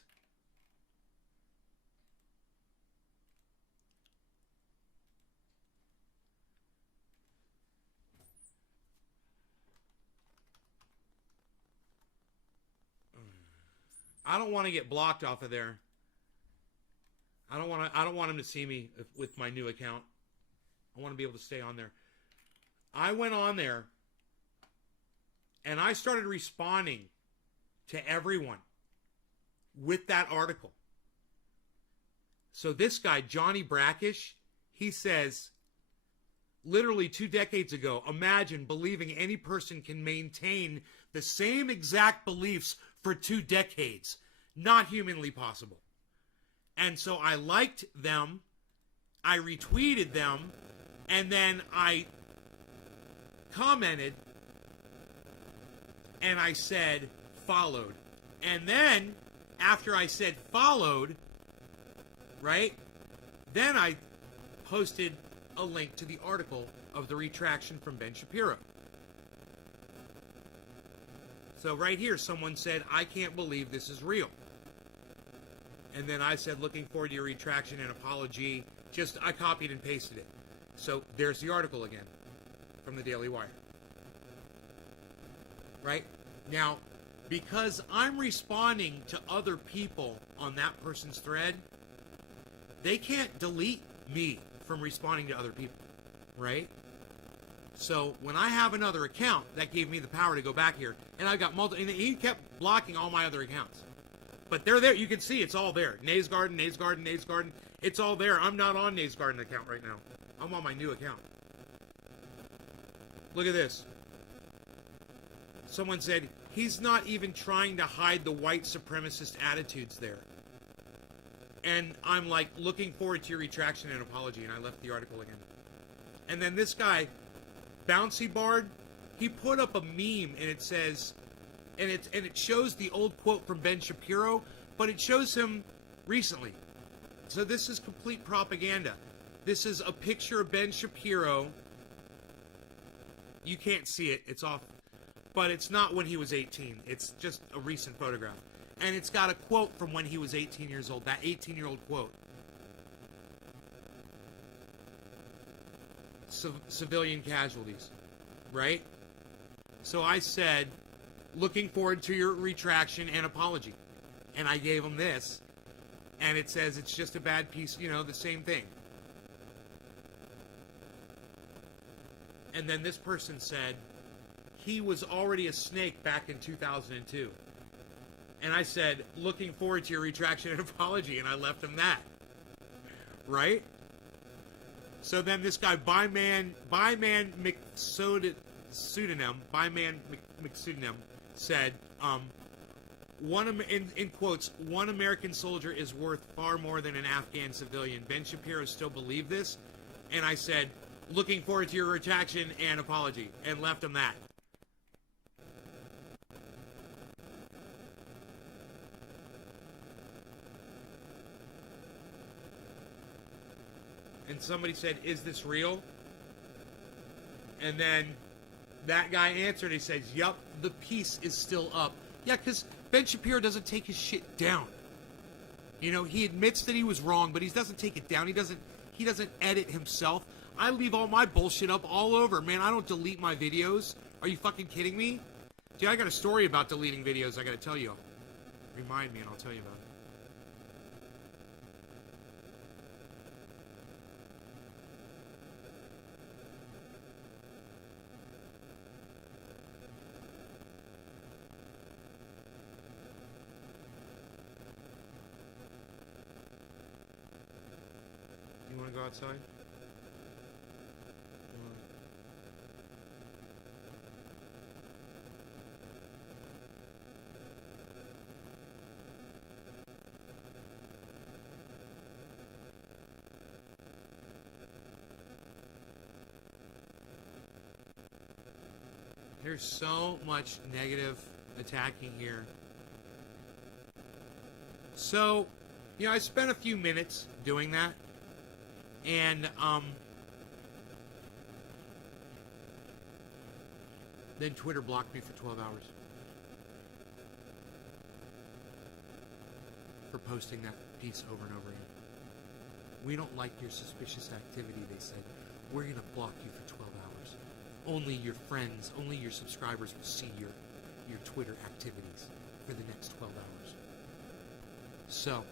I don't want to get blocked off of there. I don't want him to see me with my new account. I want to be able to stay on there. I went on there and I started responding to everyone with that article. So this guy, Johnny Brackish, he says, literally 2 decades ago, imagine believing any person can maintain the same exact beliefs for 2 decades. Not humanly possible. And so I liked them, I retweeted them, and then I commented, and I said followed. And then, after I said followed, right, then I posted a link to the article of the retraction from Ben Shapiro. So right here, someone said, I can't believe this is real. And then I said, looking forward to your retraction and apology. Just, I copied and pasted it. So there's the article again from the Daily Wire. Right? Now, because I'm responding to other people on that person's thread, they can't delete me from responding to other people. Right? So when I have another account, that gave me the power to go back here. And I got multiple, and he kept blocking all my other accounts. But they're there. You can see it's all there. Nays Garden, Nays Garden, Nays Garden. It's all there. I'm not on Nays Garden account right now. I'm on my new account. Look at this. Someone said, he's not even trying to hide the white supremacist attitudes there. And I'm like, looking forward to your retraction and apology. And I left the article again. And then this guy, Bouncy Bard, he put up a meme and it says, and it shows the old quote from Ben Shapiro, but it shows him recently. So this is complete propaganda. This is a picture of Ben Shapiro. You can't see it, it's off, but it's not when he was 18. It's just a recent photograph. And it's got a quote from when he was 18 years old, that 18-year-old quote. Civilian casualties, right? So I said, looking forward to your retraction and apology. And I gave him this, and it says it's just a bad piece, you know, the same thing. And then this person said he was already a snake back in 2002. And I said, looking forward to your retraction and apology, and I left him that. Right? So then this guy, Byman McPseudonym, said, in quotes, one American soldier is worth far more than an Afghan civilian. Ben Shapiro still believe this? And I said, looking forward to your retraction and apology, and left him that. And somebody said, is this real? And then that guy answered, he says, yup, the piece is still up. Yeah, because Ben Shapiro doesn't take his shit down. You know, he admits that he was wrong, but he doesn't take it down. He doesn't edit himself. I leave all my bullshit up all over. Man, I don't delete my videos. Are you fucking kidding me? Dude, I got a story about deleting videos I gotta tell you. Remind me and I'll tell you about it. You want to go outside? There's so much negative attacking here. So, you know, I spent a few minutes doing that. And, then Twitter blocked me for 12 hours. For posting that piece over and over again. We don't like your suspicious activity, they said. We're going to block you for 12 hours. Only your friends, only your subscribers will see your Twitter activities for the next 12 hours. So,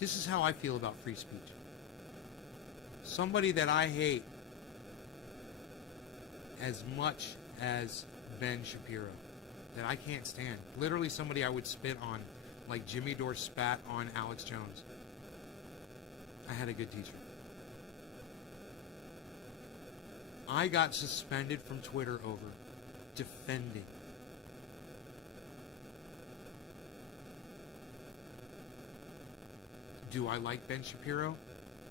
this is how I feel about free speech. Somebody that I hate as much as Ben Shapiro, that I can't stand. Literally somebody I would spit on, like Jimmy Dore spat on Alex Jones. I had a good teacher. I got suspended from Twitter over defending. Do I like Ben Shapiro?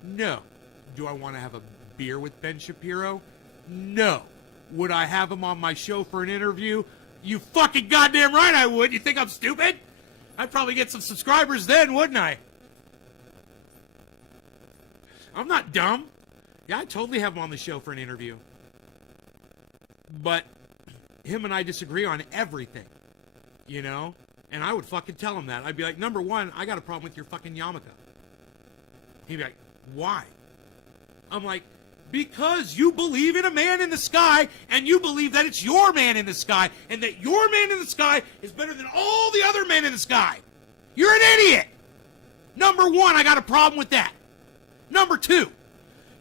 No. Do I want to have a beer with Ben Shapiro? No. Would I have him on my show for an interview? You fucking goddamn right I would. You think I'm stupid? I'd probably get some subscribers then, wouldn't I? I'm not dumb. Yeah, I'd totally have him on the show for an interview. But him and I disagree on everything, you know? And I would fucking tell him that. I'd be like, number one, I got a problem with your fucking yarmulke. He'd be like, why? I'm like, because you believe in a man in the sky, and you believe that it's your man in the sky, and that your man in the sky is better than all the other men in the sky. You're an idiot. Number one, I got a problem with that. Number two,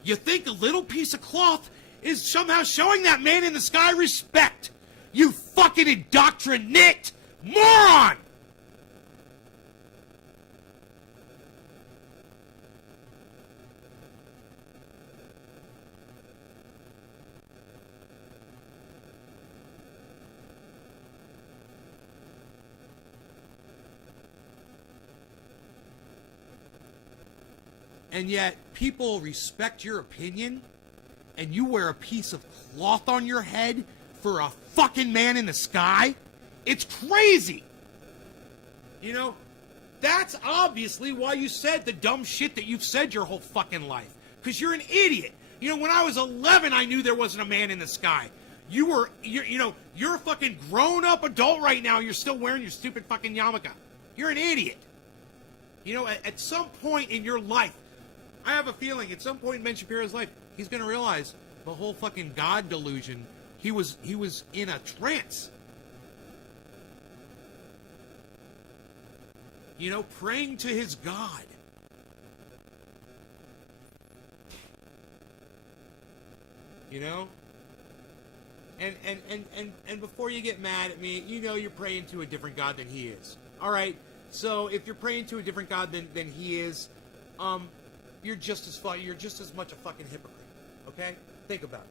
you think a little piece of cloth is somehow showing that man in the sky respect. You fucking indoctrinate moron! And yet, people respect your opinion, and you wear a piece of cloth on your head for a fucking man in the sky? It's crazy! You know, that's obviously why you said the dumb shit that you've said your whole fucking life. Because you're an idiot. You know, when I was 11, I knew there wasn't a man in the sky. You're a fucking grown-up adult right now, you're still wearing your stupid fucking yarmulke. You're an idiot. You know, at some point in your life, I have a feeling at some point in Ben Shapiro's life, he's going to realize the whole fucking God delusion. He was in a trance. You know, praying to his God. You know? And before you get mad at me, you know you're praying to a different God than he is. All right? So if you're praying to a different God than he is, you're just as much a fucking hypocrite. Okay? Think about it.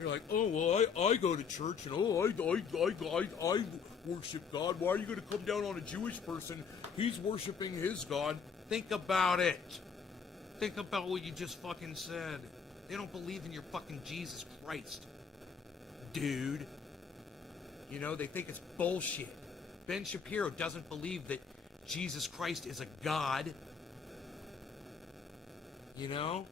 You're like, oh, well, I go to church, and I worship God. Why are you going to come down on a Jewish person? He's worshiping his God. Think about it. Think about what you just fucking said. They don't believe in your fucking Jesus Christ. Dude. You know, they think it's bullshit. Ben Shapiro doesn't believe that Jesus Christ is a God. You know?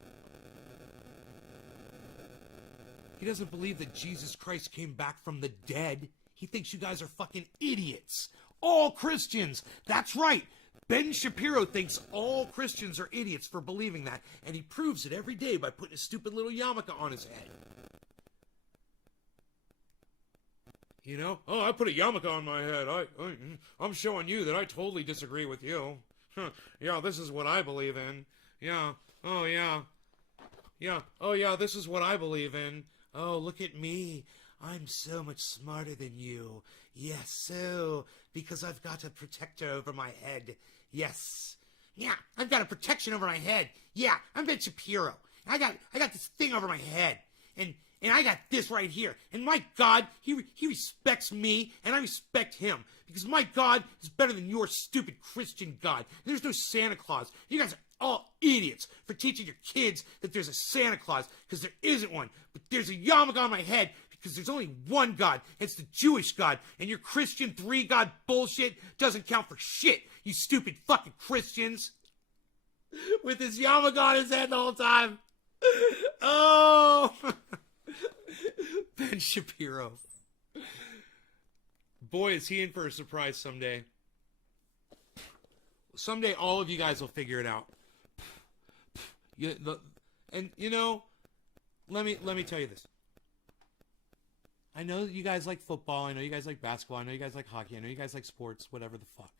He doesn't believe that Jesus Christ came back from the dead. He thinks you guys are fucking idiots. All Christians. That's right. Ben Shapiro thinks all Christians are idiots for believing that. And he proves it every day by putting a stupid little yarmulke on his head. You know? Oh, I put a yarmulke on my head. I'm showing you that I totally disagree with you. Yeah, this is what I believe in. Yeah. Oh, yeah. Yeah. Oh, yeah, this is what I believe in. Oh, look at me. I'm so much smarter than you. Yes, so, because I've got a protector over my head. Yes. Yeah, I've got a protection over my head. Yeah, I'm Ben Shapiro. I got this thing over my head. And I got this right here. And my God, he respects me, and I respect him. Because my God is better than your stupid Christian God. There's no Santa Claus. You guys are all idiots for teaching your kids that there's a Santa Claus, because there isn't one. But there's a yarmulke on my head, because there's only one God. It's the Jewish God. And your Christian three-God bullshit doesn't count for shit, you stupid fucking Christians. With his yarmulke on his head the whole time. Oh! Ben Shapiro. Boy, is he in for a surprise someday. Someday all of you guys will figure it out. And you know, let me tell you this. I know that you guys like football. I know you guys like basketball. I know you guys like hockey. I know you guys like sports, whatever the fuck.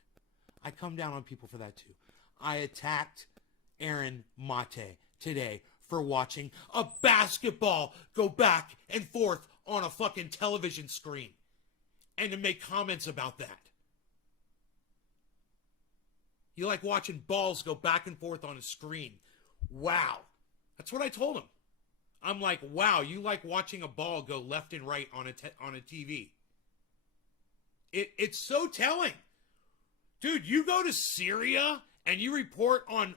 I come down on people for that too. I attacked Aaron Mate today for watching a basketball go back and forth on a fucking television screen and to make comments about that. You like watching balls go back and forth on a screen. Wow. That's what I told him. I'm like, wow, you like watching a ball go left and right on a TV. It's so telling. Dude, you go to Syria and you report on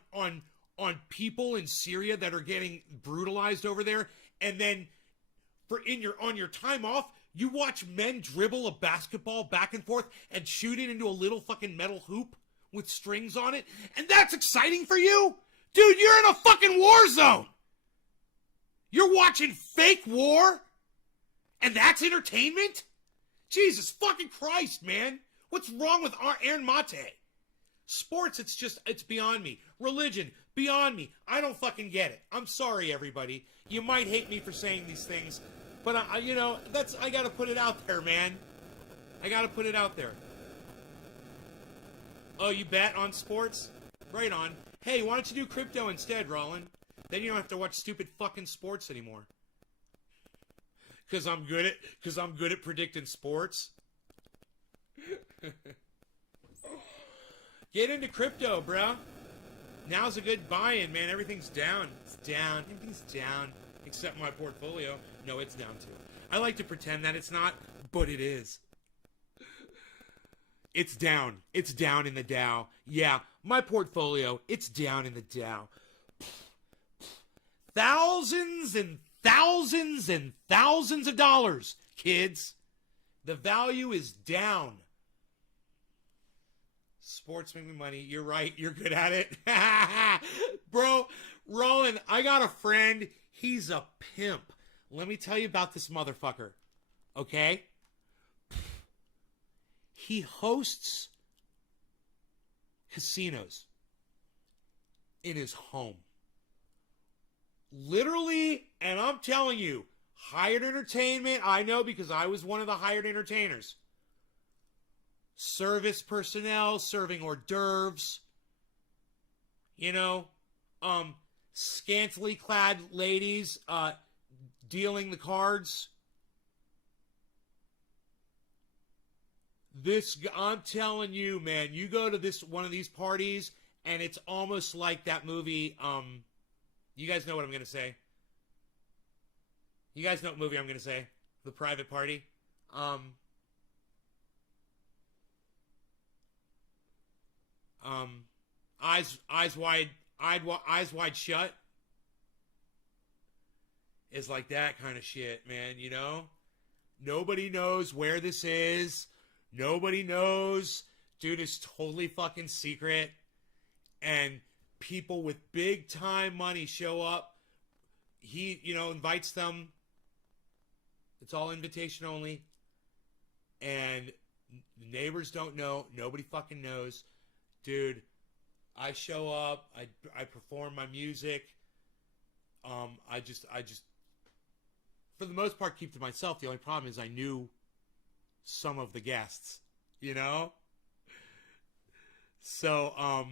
people in Syria that are getting brutalized over there, and then on your time off, you watch men dribble a basketball back and forth and shoot it into a little fucking metal hoop with strings on it, and that's exciting for you? Dude, you're in a fucking war zone. You're watching fake war? And that's entertainment? Jesus fucking Christ, man. What's wrong with Aaron Mate? Sports, it's beyond me. Religion, beyond me. I don't fucking get it. I'm sorry, everybody. You might hate me for saying these things, but I gotta put it out there, man. I gotta put it out there. Oh, you bet on sports? Right on. Hey, why don't you do crypto instead, Roland? Then you don't have to watch stupid fucking sports anymore. Cause I'm good at predicting sports. Get into crypto, bro. Now's a good buy-in, man. Everything's down. It's down. Everything's down. Except my portfolio. No, it's down too. I like to pretend that it's not, but it is. It's down. It's down in the Dow. Yeah, my portfolio, it's down in the Dow. Thousands and thousands and thousands of dollars, kids. The value is down. Sports make me money. You're right. You're good at it. Bro, Roland, I got a friend. He's a pimp. Let me tell you about this motherfucker. Okay? He hosts casinos in his home. Literally, and I'm telling you, hired entertainment, I know because I was one of the hired entertainers. Service personnel serving hors d'oeuvres. Scantily clad ladies dealing the cards. I'm telling you, man, you go to one of these parties and it's almost like that movie, you guys know what I'm going to say. You guys know what movie I'm going to say. The Private Party. Eyes Wide Shut. Is like that kind of shit, man, you know? Nobody knows where this is. Nobody knows. Dude, it's totally fucking secret. And people with big time money show up. He, invites them. It's all invitation only. And neighbors don't know. Nobody fucking knows. Dude, I show up. I perform my music. I just for the most part keep to myself. The only problem is I knew some of the guests, So,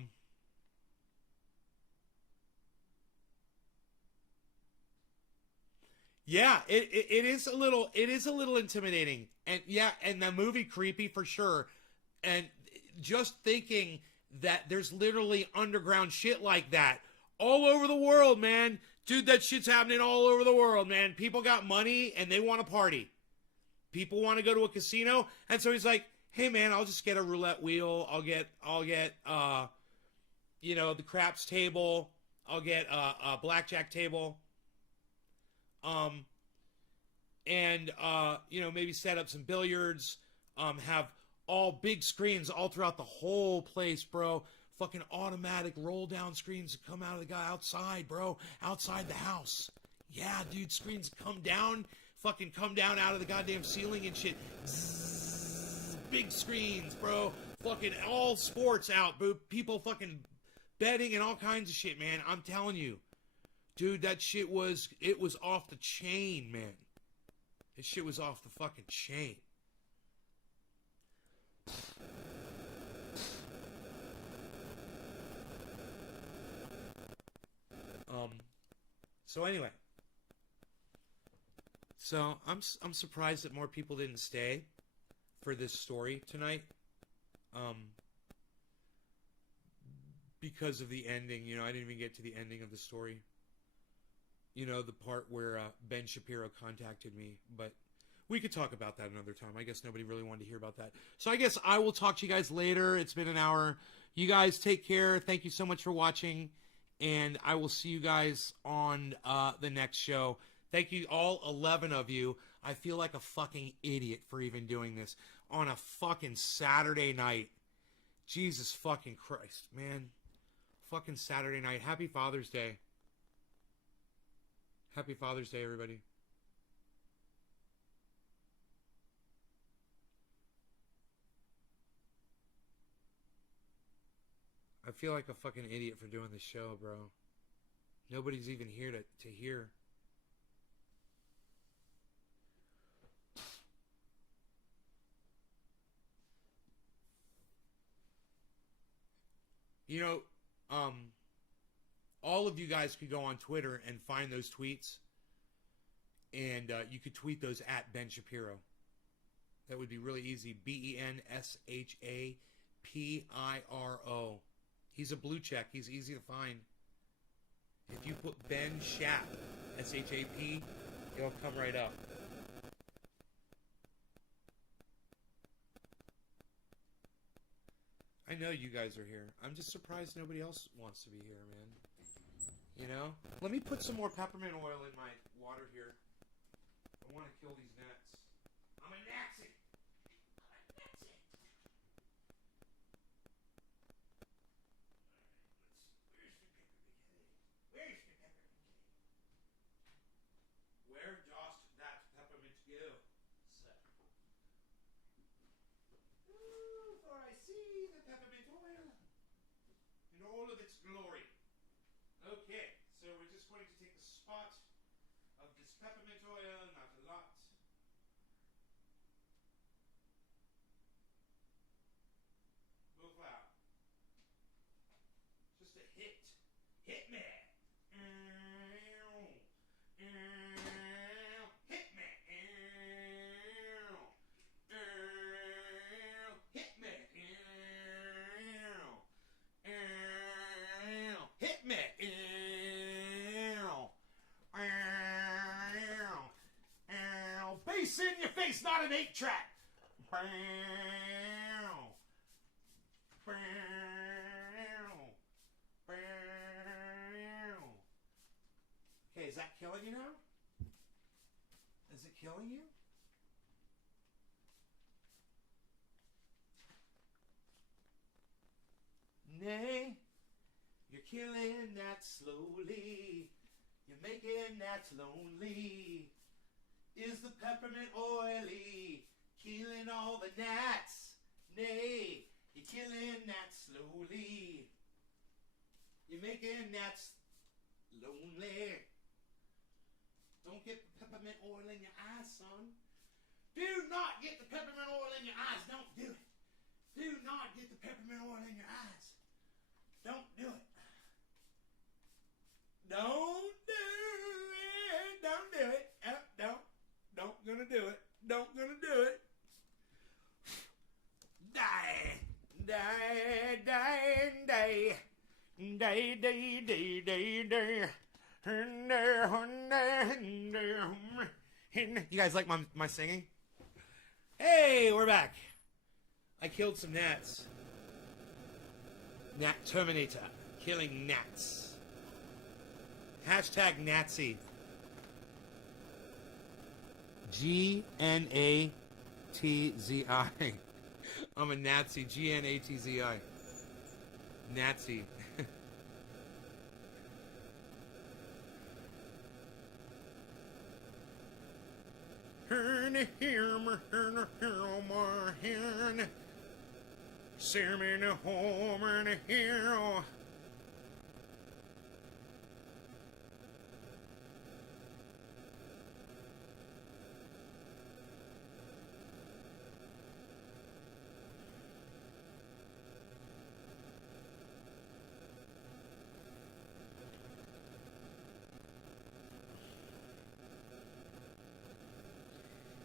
yeah, it is a little intimidating. And yeah, and the movie creepy for sure. And just thinking that there's literally underground shit like that all over the world, man. Dude, that shit's happening all over the world, man. People got money and they want to party. People want to go to a casino, and so he's like, "Hey, man, I'll just get a roulette wheel. I'll get the craps table. I'll get a blackjack table. And maybe set up some billiards. Have all big screens all throughout the whole place, bro. Fucking automatic roll down screens that come out of the guy outside, bro. Outside the house. Yeah, dude, screens come down out of the goddamn ceiling and shit. Zzz, big screens, bro. Fucking all sports out, bro. People fucking betting and all kinds of shit, man. I'm telling you. Dude, that shit was off the chain, man. That shit was off the fucking chain. So anyway. So I'm surprised that more people didn't stay for this story tonight. Because of the ending, I didn't even get to the ending of the story. You know, the part where Ben Shapiro contacted me, but we could talk about that another time. I guess nobody really wanted to hear about that. So I guess I will talk to you guys later. It's been an hour. You guys take care. Thank you so much for watching. And I will see you guys on the next show. Thank you, all 11 of you. I feel like a fucking idiot for even doing this on a fucking Saturday night. Jesus fucking Christ, man. Fucking Saturday night. Happy Father's Day. Happy Father's Day, everybody. I feel like a fucking idiot for doing this show, bro. Nobody's even here to hear. You know, all of you guys could go on Twitter and find those tweets, and you could tweet those at Ben Shapiro. That would be really easy. BenShapiro. He's a blue check. He's easy to find. If you put Ben Shap, S-H-A-P, it'll come right up. I know you guys are here. I'm just surprised nobody else wants to be here, man. You know? Let me put some more peppermint oil in my water here. I want to kill these gnats. I'm a Nazi! Where does that peppermint go? Ooh, for I see the peppermint oil in all of its glory. Okay, so we're just going to take a spot of this peppermint oil, not a lot. Move out. Just a hit. Hit me. Hit me. Hit me. Hit me. Bass in your face, not an 8-track. Okay, is that killing you now? Is it killing you? Nay, you're killing that slowly. You're making that lonely. Is the peppermint oily? Killing all the gnats. Nay, you're killing that slowly. You're making gnats lonely. Don't get the peppermint oil in your eyes, son. Do not get the peppermint oil in your eyes. Don't do it. Do not get the peppermint oil in your eyes. Don't do it. Don't do it. Don't do it. Don't gonna do it. Don't gonna do it. Die. Die. Die. Die. Die. Die. Die. Die. Die. You guys like my singing? Hey, we're back. I killed some gnats. Gnat Terminator. Killing gnats. Hashtag Nazi. G-N-A-T-Z-I. I'm a Nazi. G-N-A-T-Z-I. Nazi.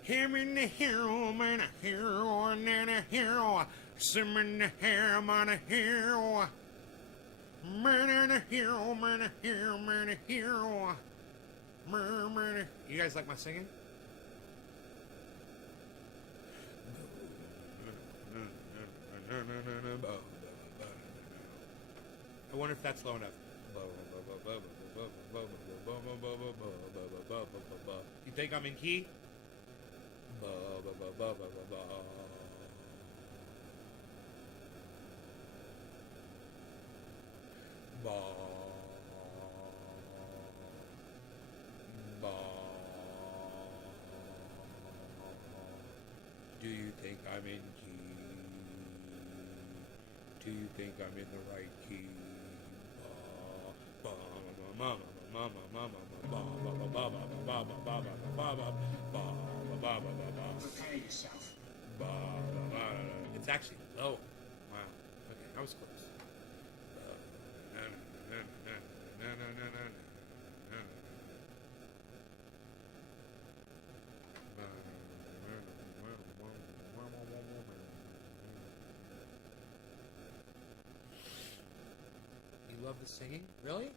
Him in the hero, man, a hero, and then a hero. Sim in the hair, man, a hero. Man and a hero, man, a hero, man, a hero. You guys like my singing? I wonder if that's low enough. You think I'm in key? Do you think I'm in key? Do you think I'm in the right key? Prepare yourself. It's actually low. Wow. Okay, I was close. You love the singing? Really?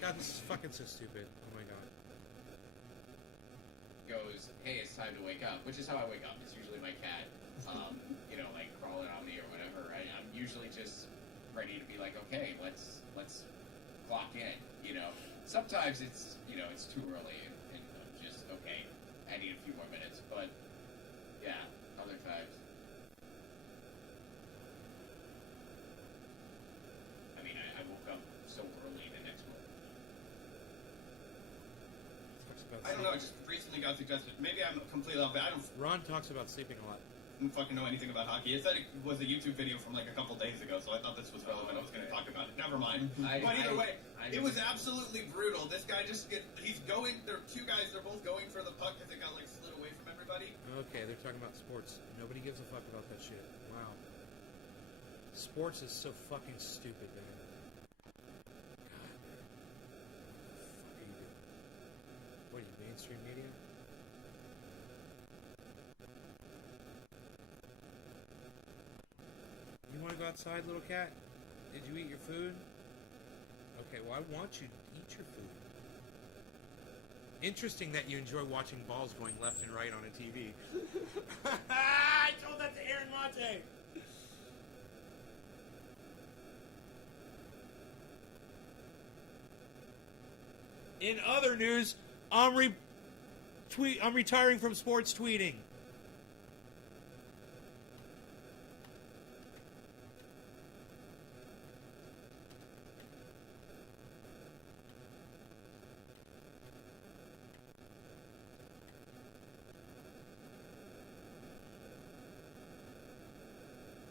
God, this is fucking so stupid. Oh my god. Goes, hey, it's time to wake up, which is how I wake up. It's usually my cat, like crawling on me or whatever. I'm usually just ready to be like, okay, let's clock in. Sometimes it's it's too early and I'm just okay. I need a few more minutes, but yeah, other times. I mean, I woke up so early the next morning. I don't know, it just recently got suggested. Maybe I'm completely off, but I don't Ron talks about sleeping a lot. fucking know anything about hockey. It said it was a YouTube video from like a couple days ago, so I thought this was relevant. I was going to talk about it. Never mind. But either way, it was absolutely brutal. This guy he's going, there are two guys, they're both going for the puck because it got like slid away from everybody. Okay, they're talking about sports. Nobody gives a fuck about that shit. Wow. Sports is so fucking stupid, man. God, man. What the fuck are you doing? What are you, mainstream media? You want to go outside, little cat? Did you eat your food? Okay, well, I want you to eat your food. Interesting that you enjoy watching balls going left and right on a TV. I told that to Aaron Monte. In other news, I'm retiring from sports tweeting.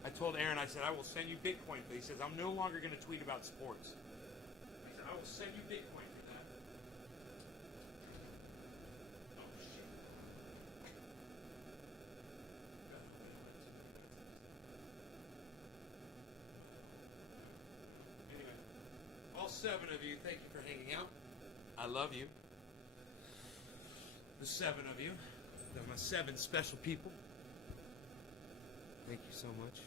I told Aaron, I said, I will send you Bitcoin. But he says, I'm no longer going to tweet about sports. I said, I will send you Bitcoin for that. Oh, shit. Anyway, all 7 of you, thank you for hanging out. I love you. The 7 of you. They're my 7 special people. Thank you so much.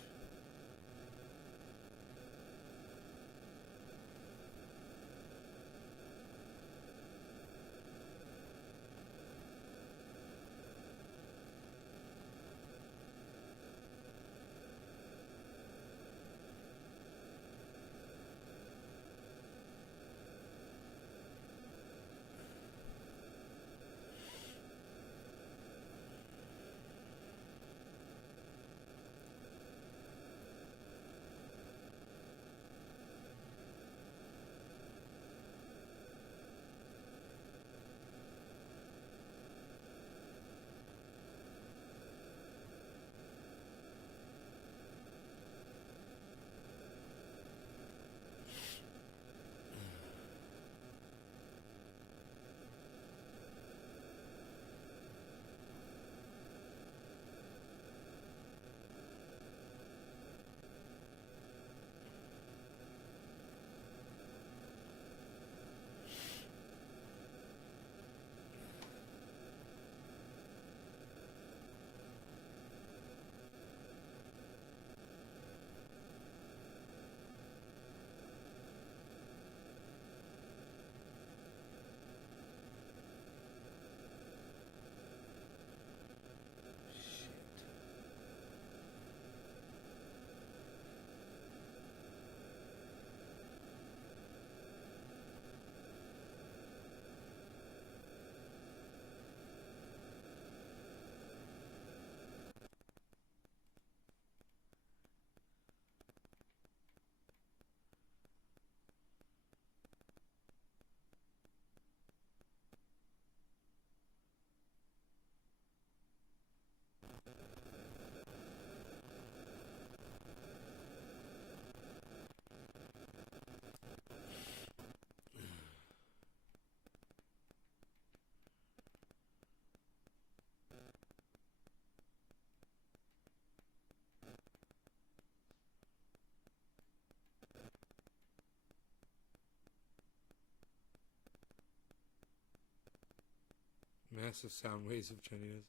Massive sound waves of Chinese.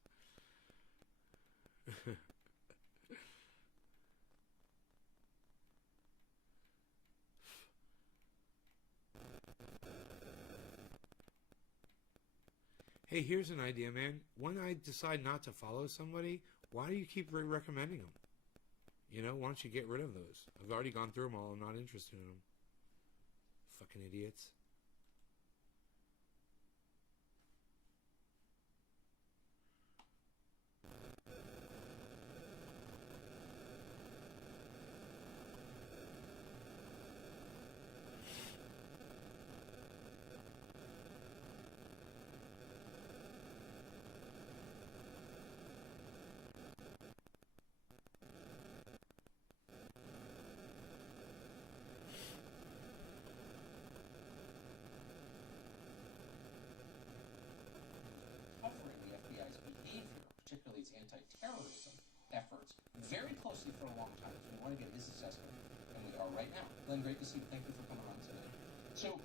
Hey, here's an idea, man. When I decide not to follow somebody, why do you keep recommending them? You know, why don't you get rid of those? I've already gone through them all. I'm not interested in them. Fucking idiots. Covering the FBI's behavior, particularly its anti-terrorism efforts, very closely for a long time. So we want to get his assessment, and we are right now. Glenn, great to see you. Thank you for coming on today. So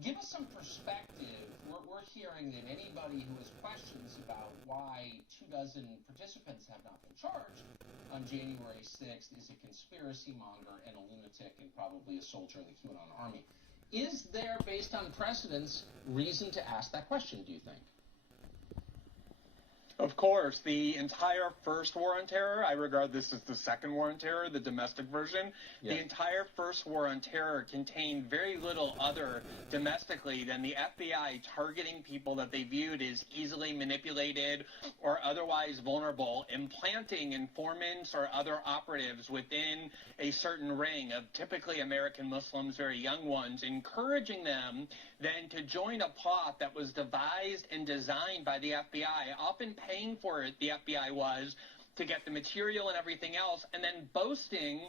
give us some perspective. We're hearing that anybody who has questions about why 24 participants have not been charged on January 6th is a conspiracy monger and a lunatic and probably a soldier in the QAnon army. Is there, based on precedents, reason to ask that question, do you think? Of course, the entire first war on terror, I regard this as the second war on terror, the domestic version. Yeah. The entire first war on terror contained very little other domestically than the FBI targeting people that they viewed as easily manipulated or otherwise vulnerable, implanting informants or other operatives within a certain ring of typically American Muslims, very young ones, encouraging them then to join a plot that was devised and designed by the FBI, often paying for it, the FBI was, to get the material and everything else, and then boasting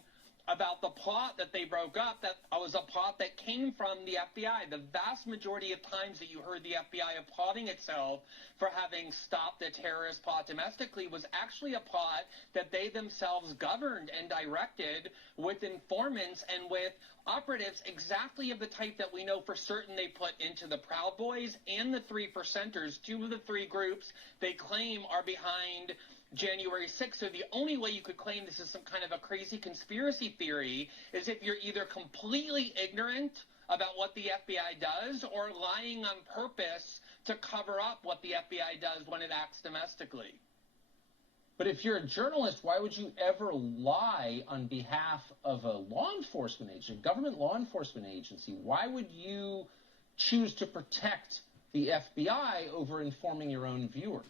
about the plot that they broke up that was a plot that came from the FBI. The vast majority of times that you heard the FBI applauding itself for having stopped the terrorist plot domestically was actually a plot that they themselves governed and directed with informants and with operatives exactly of the type that we know for certain they put into the Proud Boys and the Three Percenters, two of the three groups they claim are behind January 6th. So the only way you could claim this is some kind of a crazy conspiracy theory is if you're either completely ignorant about what the FBI does or lying on purpose to cover up what the FBI does when it acts domestically. But if you're a journalist, why would you ever lie on behalf of a law enforcement agency, a government law enforcement agency? Why would you choose to protect the FBI over informing your own viewers?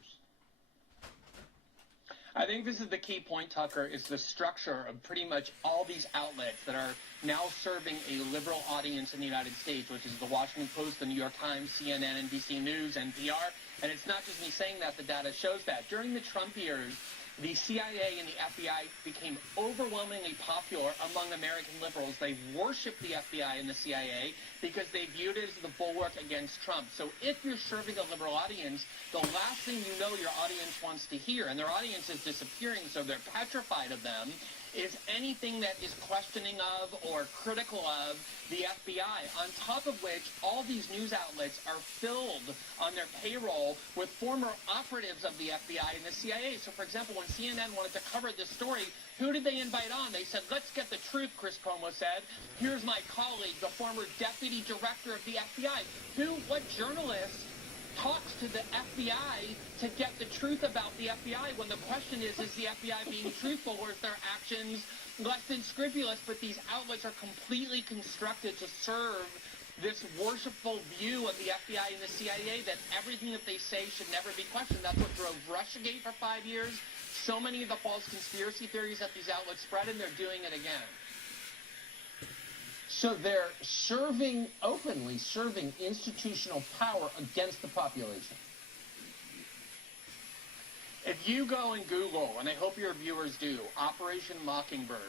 I think this is the key point, Tucker, is the structure of pretty much all these outlets that are now serving a liberal audience in the United States, which is the Washington Post, the New York Times, CNN, NBC News, NPR. And it's not just me saying that, the data shows that. During the Trump years, the CIA and the FBI became overwhelmingly popular among American liberals. They worshiped the FBI and the CIA because they viewed it as the bulwark against Trump. So if you're serving a liberal audience, the last thing you know your audience wants to hear, and their audience is disappearing, so they're petrified of them, is anything that is questioning of or critical of the FBI, on top of which all these news outlets are filled on their payroll with former operatives of the FBI and the CIA. So, for example, when CNN wanted to cover this story, who did they invite on? They said, let's get the truth, Chris Cuomo said. Here's my colleague, the former deputy director of the FBI. What journalist talks to the FBI to get the truth about the FBI when the question is the FBI being truthful or is their actions less than scrupulous? But these outlets are completely constructed to serve this worshipful view of the FBI and the CIA that everything that they say should never be questioned. That's what drove Russiagate for 5 years. So many of the false conspiracy theories that these outlets spread, and they're doing it again. So they're openly serving institutional power against the population. If you go and Google, and I hope your viewers do, Operation Mockingbird,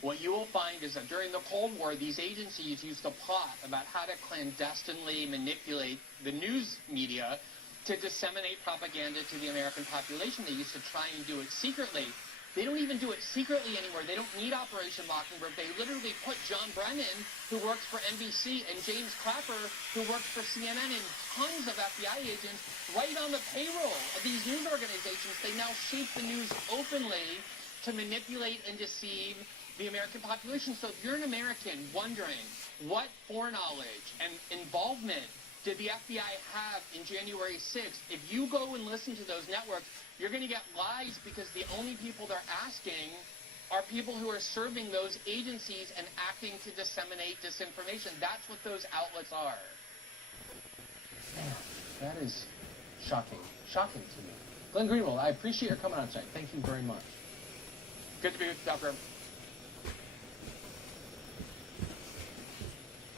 what you will find is that during the Cold War, these agencies used to plot about how to clandestinely manipulate the news media to disseminate propaganda to the American population. They used to try and do it secretly. They don't even do it secretly anymore. They don't need Operation Mockingbird. They literally put John Brennan who works for NBC, and James Clapper, who works for CNN, and tons of FBI agents right on the payroll of these news organizations. They now shape the news openly to manipulate and deceive the American population. So if you're an American wondering what foreknowledge and involvement did the FBI have in January 6th, if you go and listen to those networks, you're going to get lies, because the only people they're asking are people who are serving those agencies and acting to disseminate disinformation. That's what those outlets are. Man, that is shocking. Shocking to me. Glenn Greenwald, I appreciate your coming on tonight. Thank you very much. Good to be with you, Tucker.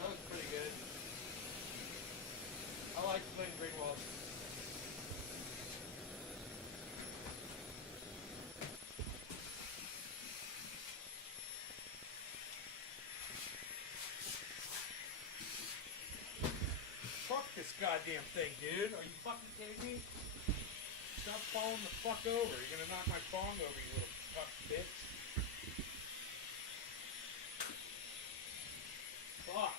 That was pretty good. I like Glenn Greenwald. Fuck this goddamn thing, dude. Are you fucking kidding me? Stop falling the fuck over. You're gonna knock my bong over, you little fuck bitch. Fuck.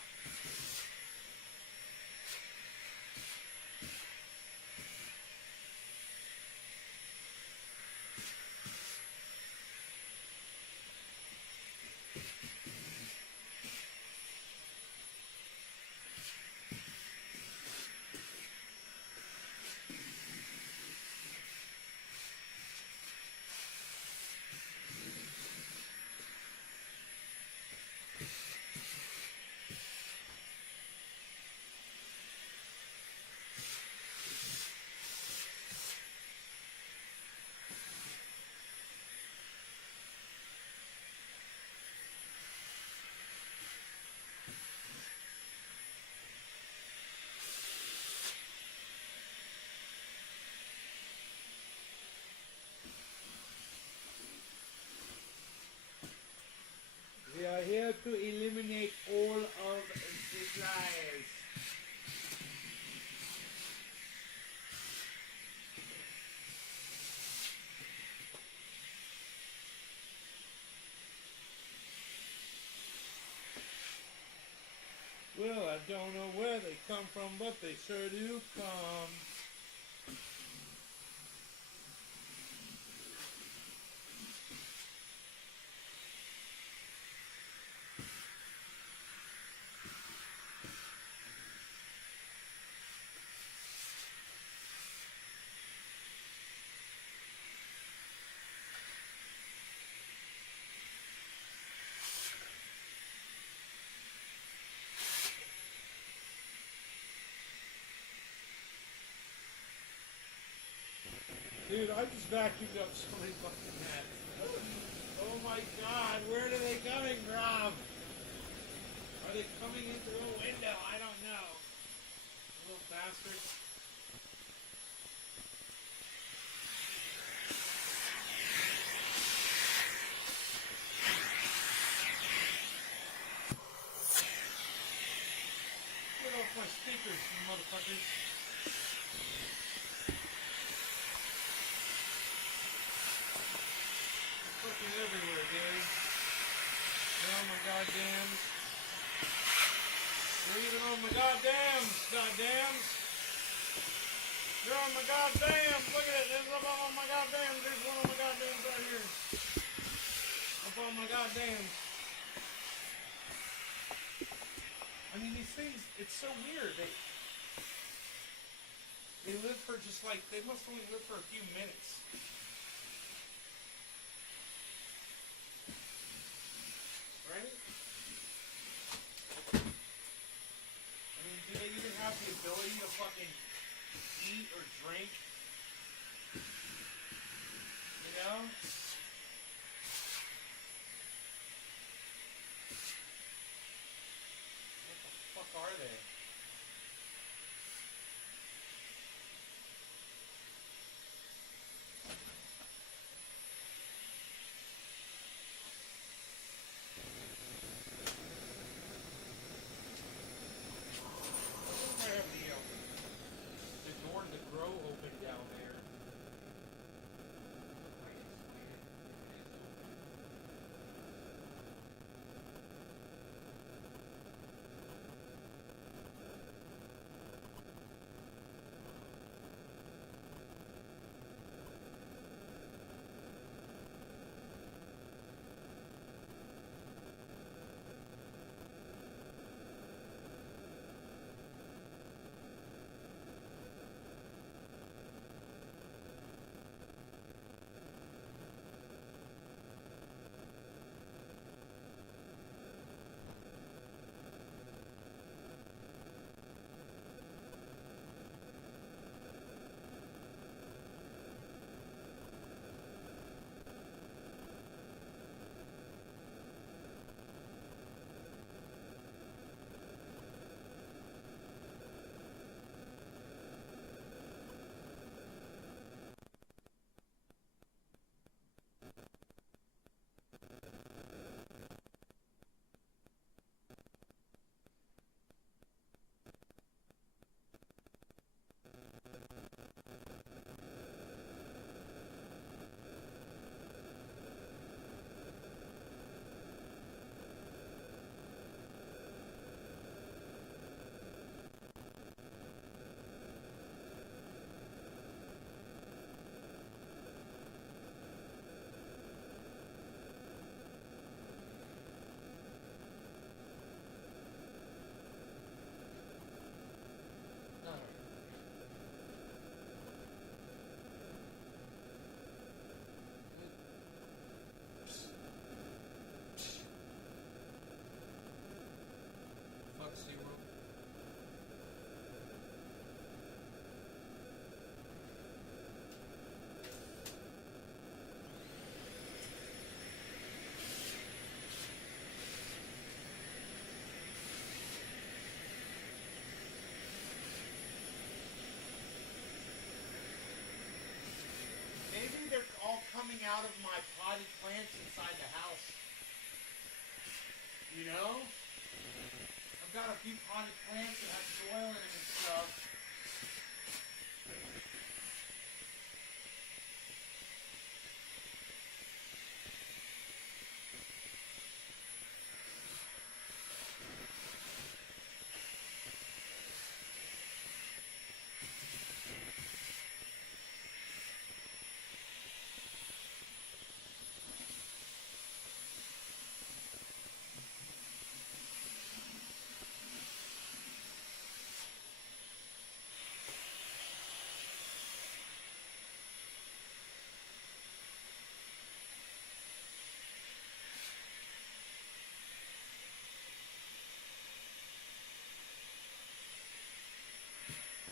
We are here to eliminate all of the lies. Well, I don't know where they come from, but they sure do come. Dude, I just vacuumed up so many fucking hats. Oh my god, where are they coming from? Are they coming in through a window? I don't know. Little bastards. Get off my speakers, you motherfuckers. Fucking everywhere, dude. They're on my goddams. They're even on my goddams, goddams. They're on my goddams. Look at it. There's up on my goddams. There's one on my goddams right here. Up on my goddams. I mean, these things, it's so weird. They live for just like, they must only live for a few minutes. Right? I mean, do they even have the ability to fucking eat or drink? You know? What the fuck are they? I have the door to the grow open potted plants inside the house. You know? I've got a few potted plants that have soil in them and stuff.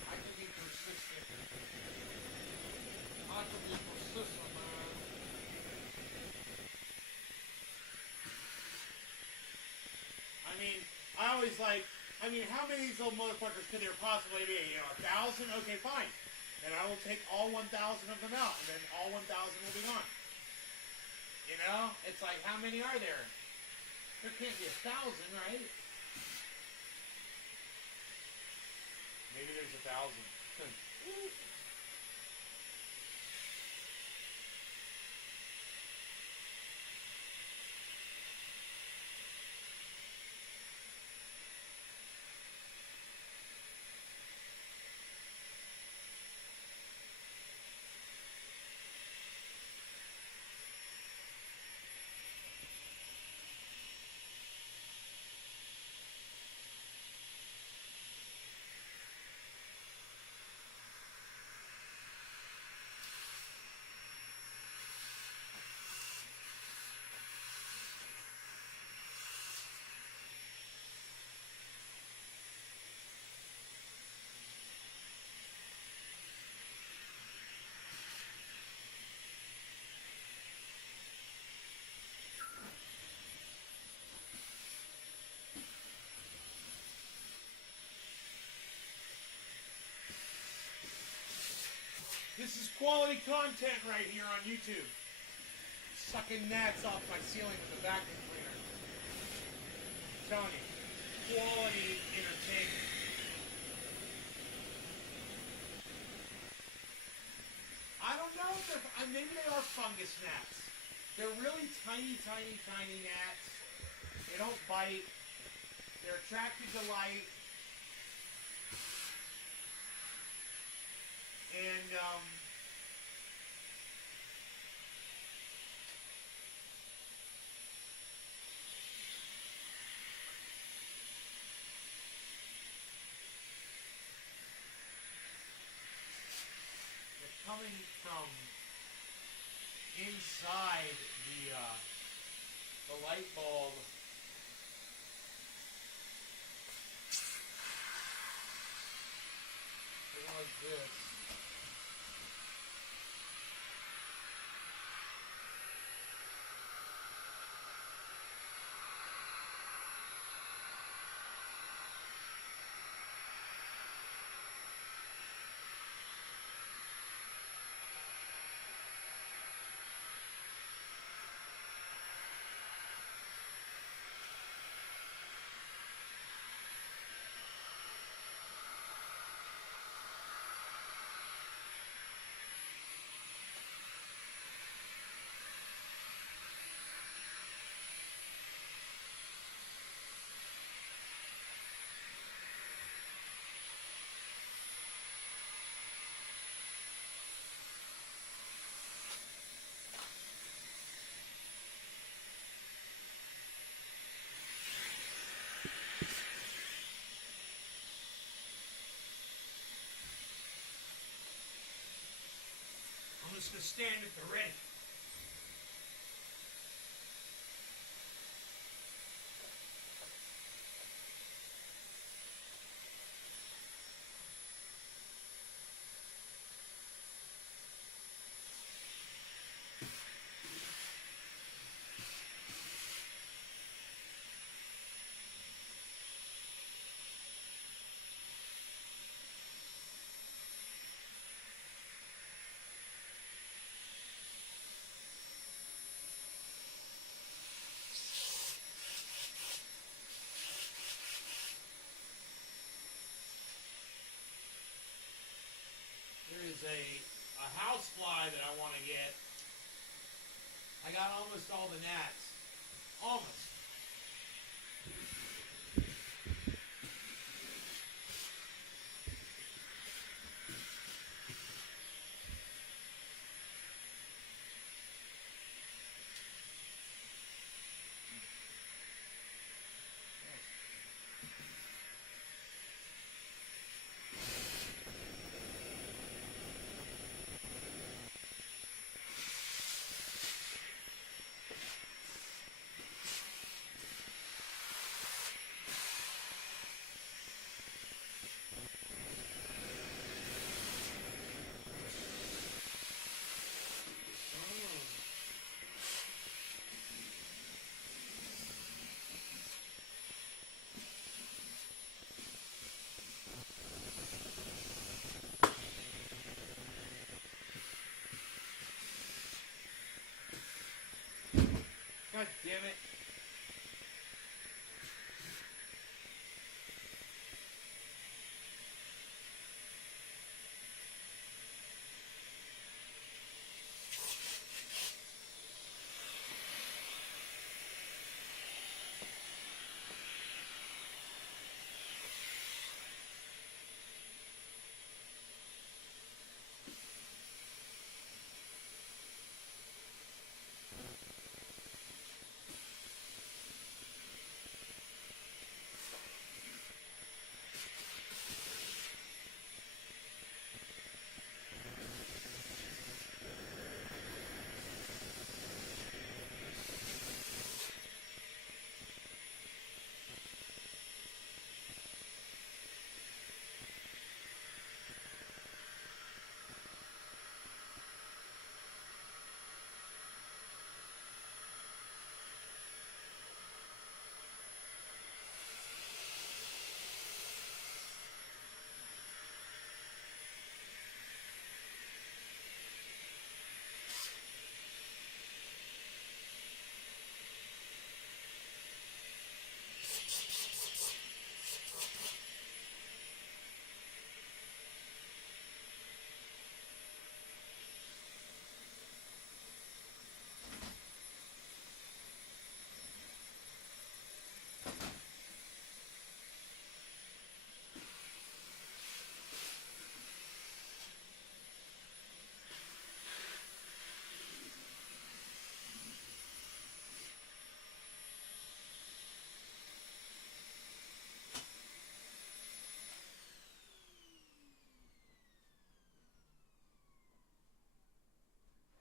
I can be persistent. I can be persistent, man. I mean, how many of these little motherfuckers could there possibly be? You know, 1,000? Okay, fine. Then I will take all 1,000 of them out, and then all 1,000 will be gone. You know? It's like, how many are there? There can't be 1,000, right? Maybe there's 1,000. This is quality content right here on YouTube. Sucking gnats off my ceiling with a vacuum cleaner. I'm telling you, quality entertainment. I don't know if maybe they are fungus gnats. They're really tiny, tiny, tiny gnats. They don't bite. They're attracted to light. And, they're coming from inside the light bulb. They're like this. I'm just going to stand at the ready. there's a house fly that I want to get. I got almost all the gnats. Almost. God damn it.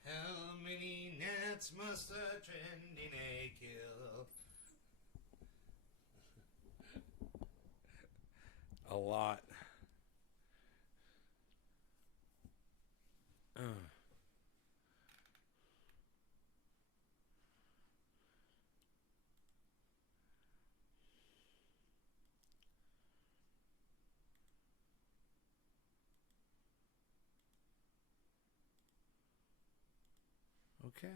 How many gnats must a trending egg kill? A lot. Okay.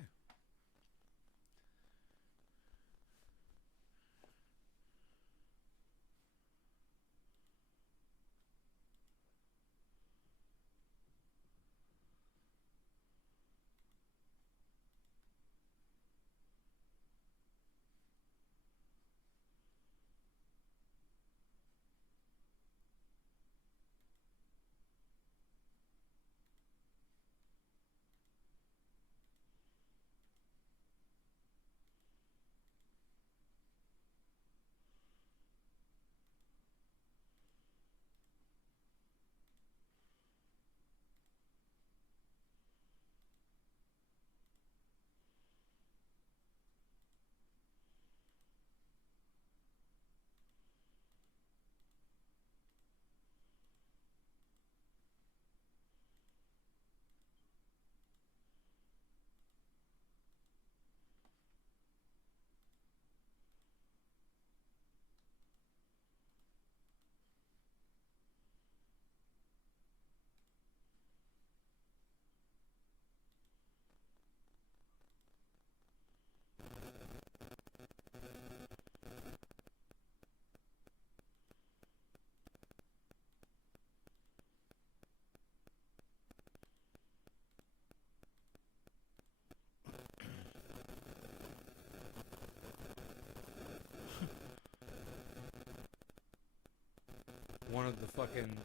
one of the fucking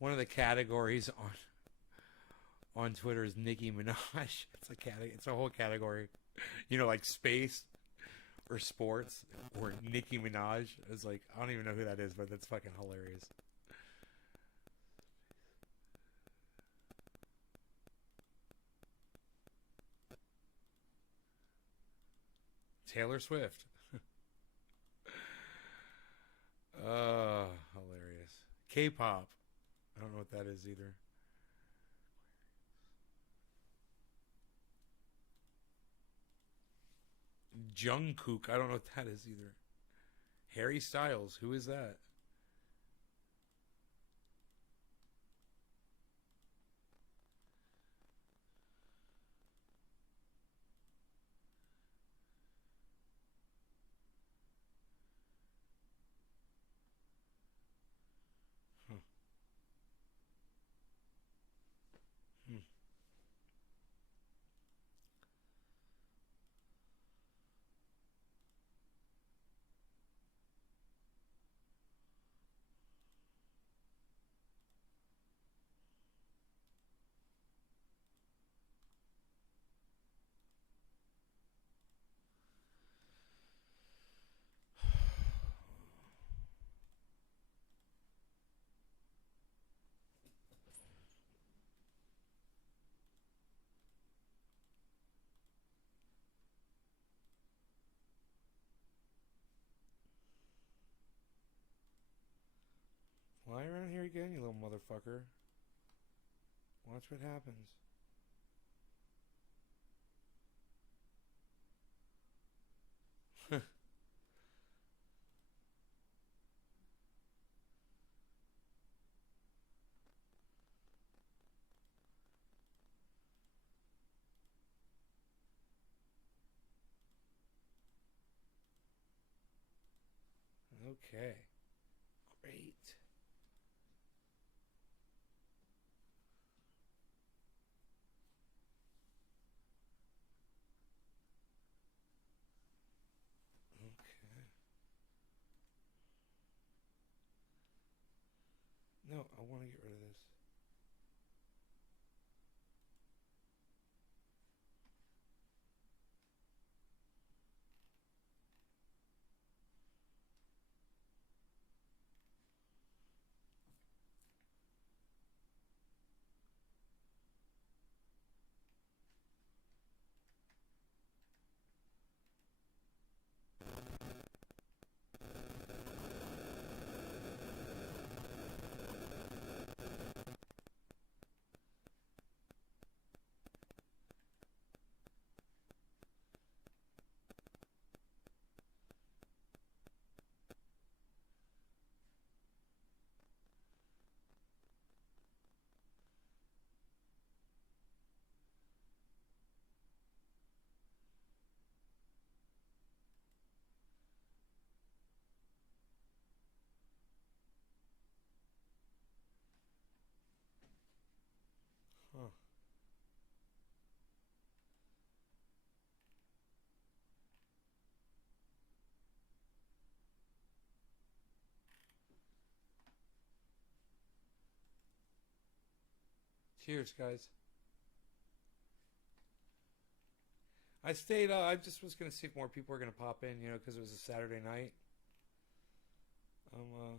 one of the categories on Twitter is Nicki Minaj. It's a whole category. You know, like space or sports or Nicki Minaj. It's like, I don't even know who that is, but that's fucking hilarious. Taylor Swift. Hilarious. K-pop. I don't know what that is either. Jungkook. I don't know what that is either. Harry Styles. Who is that? Huh. Hmm. Fly around here again, you little motherfucker. Watch what happens. Okay. Great. Okay. No, I want to get rid of this. Huh. Cheers, guys. I stayed, I just was going to see if more people were going to pop in, you know, because it was a Saturday night. Um,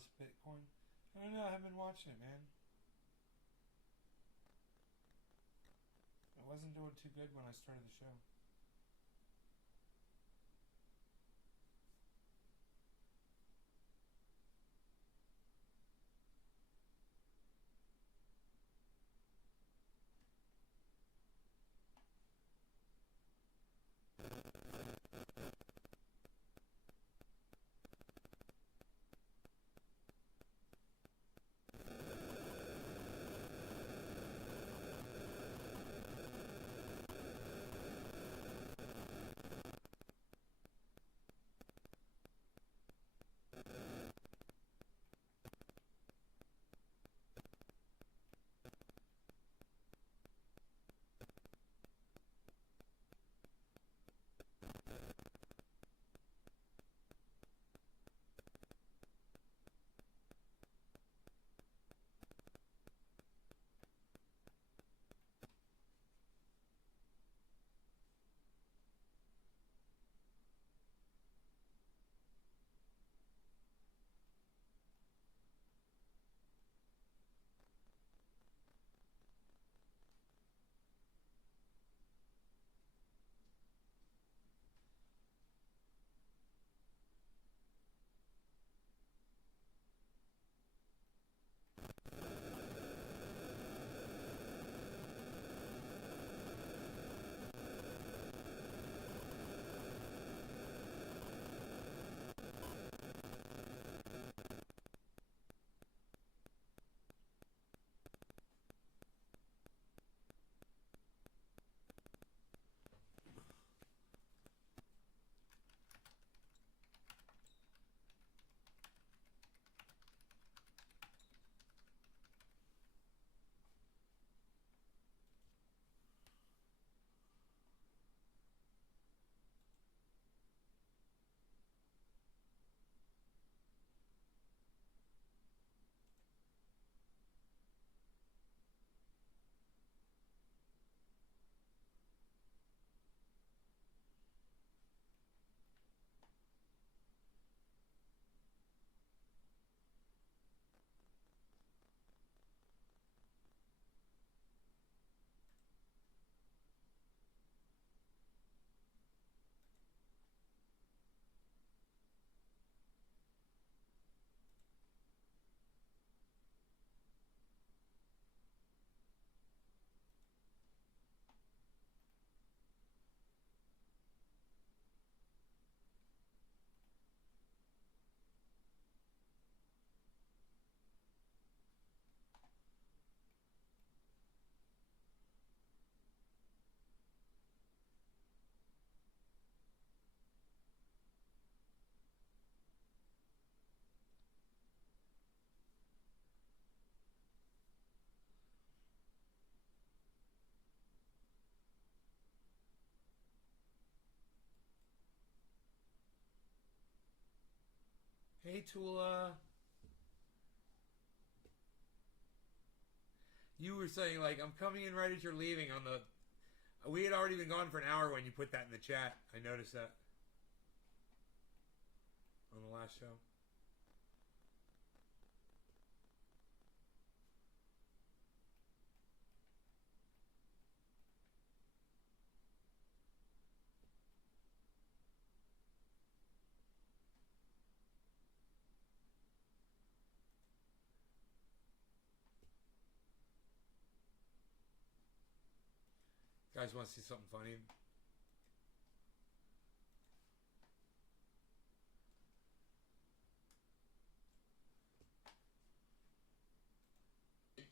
Dallas Bitcoin? I don't know. I haven't been watching it, man. I wasn't doing too good when I started the show. Hey, Tula. You were saying, like, I'm coming in right as you're leaving on the... We had already been gone for an hour when you put that in the chat. I noticed that. On the last show. Guys want to see something funny?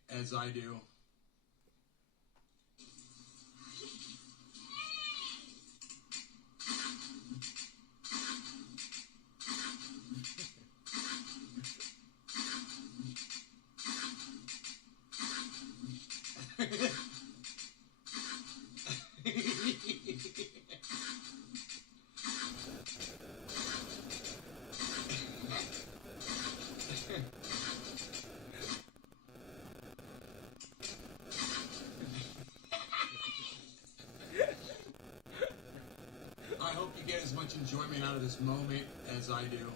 As I do. I hope you get as much enjoyment out of this moment as I do.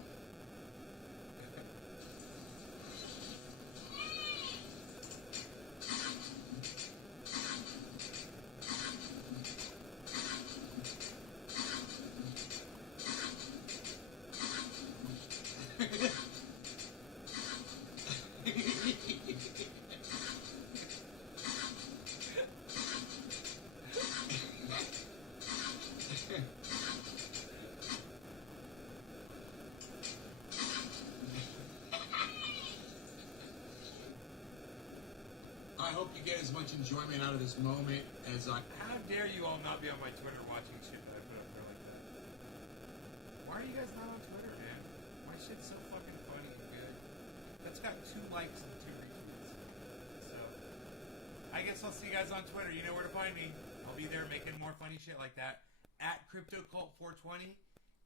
I hope you get as much enjoyment out of this moment as I. How dare you all not be on my Twitter watching shit that I put up there like that? Why are you guys not on Twitter, man? My shit's so fucking funny and good. That's got 2 likes and 2 retweets. So, I guess I'll see you guys on Twitter. You know where to find me. I'll be there making more funny shit like that. At CryptoCult420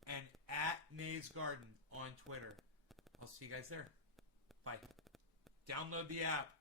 and at Nays Garden on Twitter. I'll see you guys there. Bye. Download the app.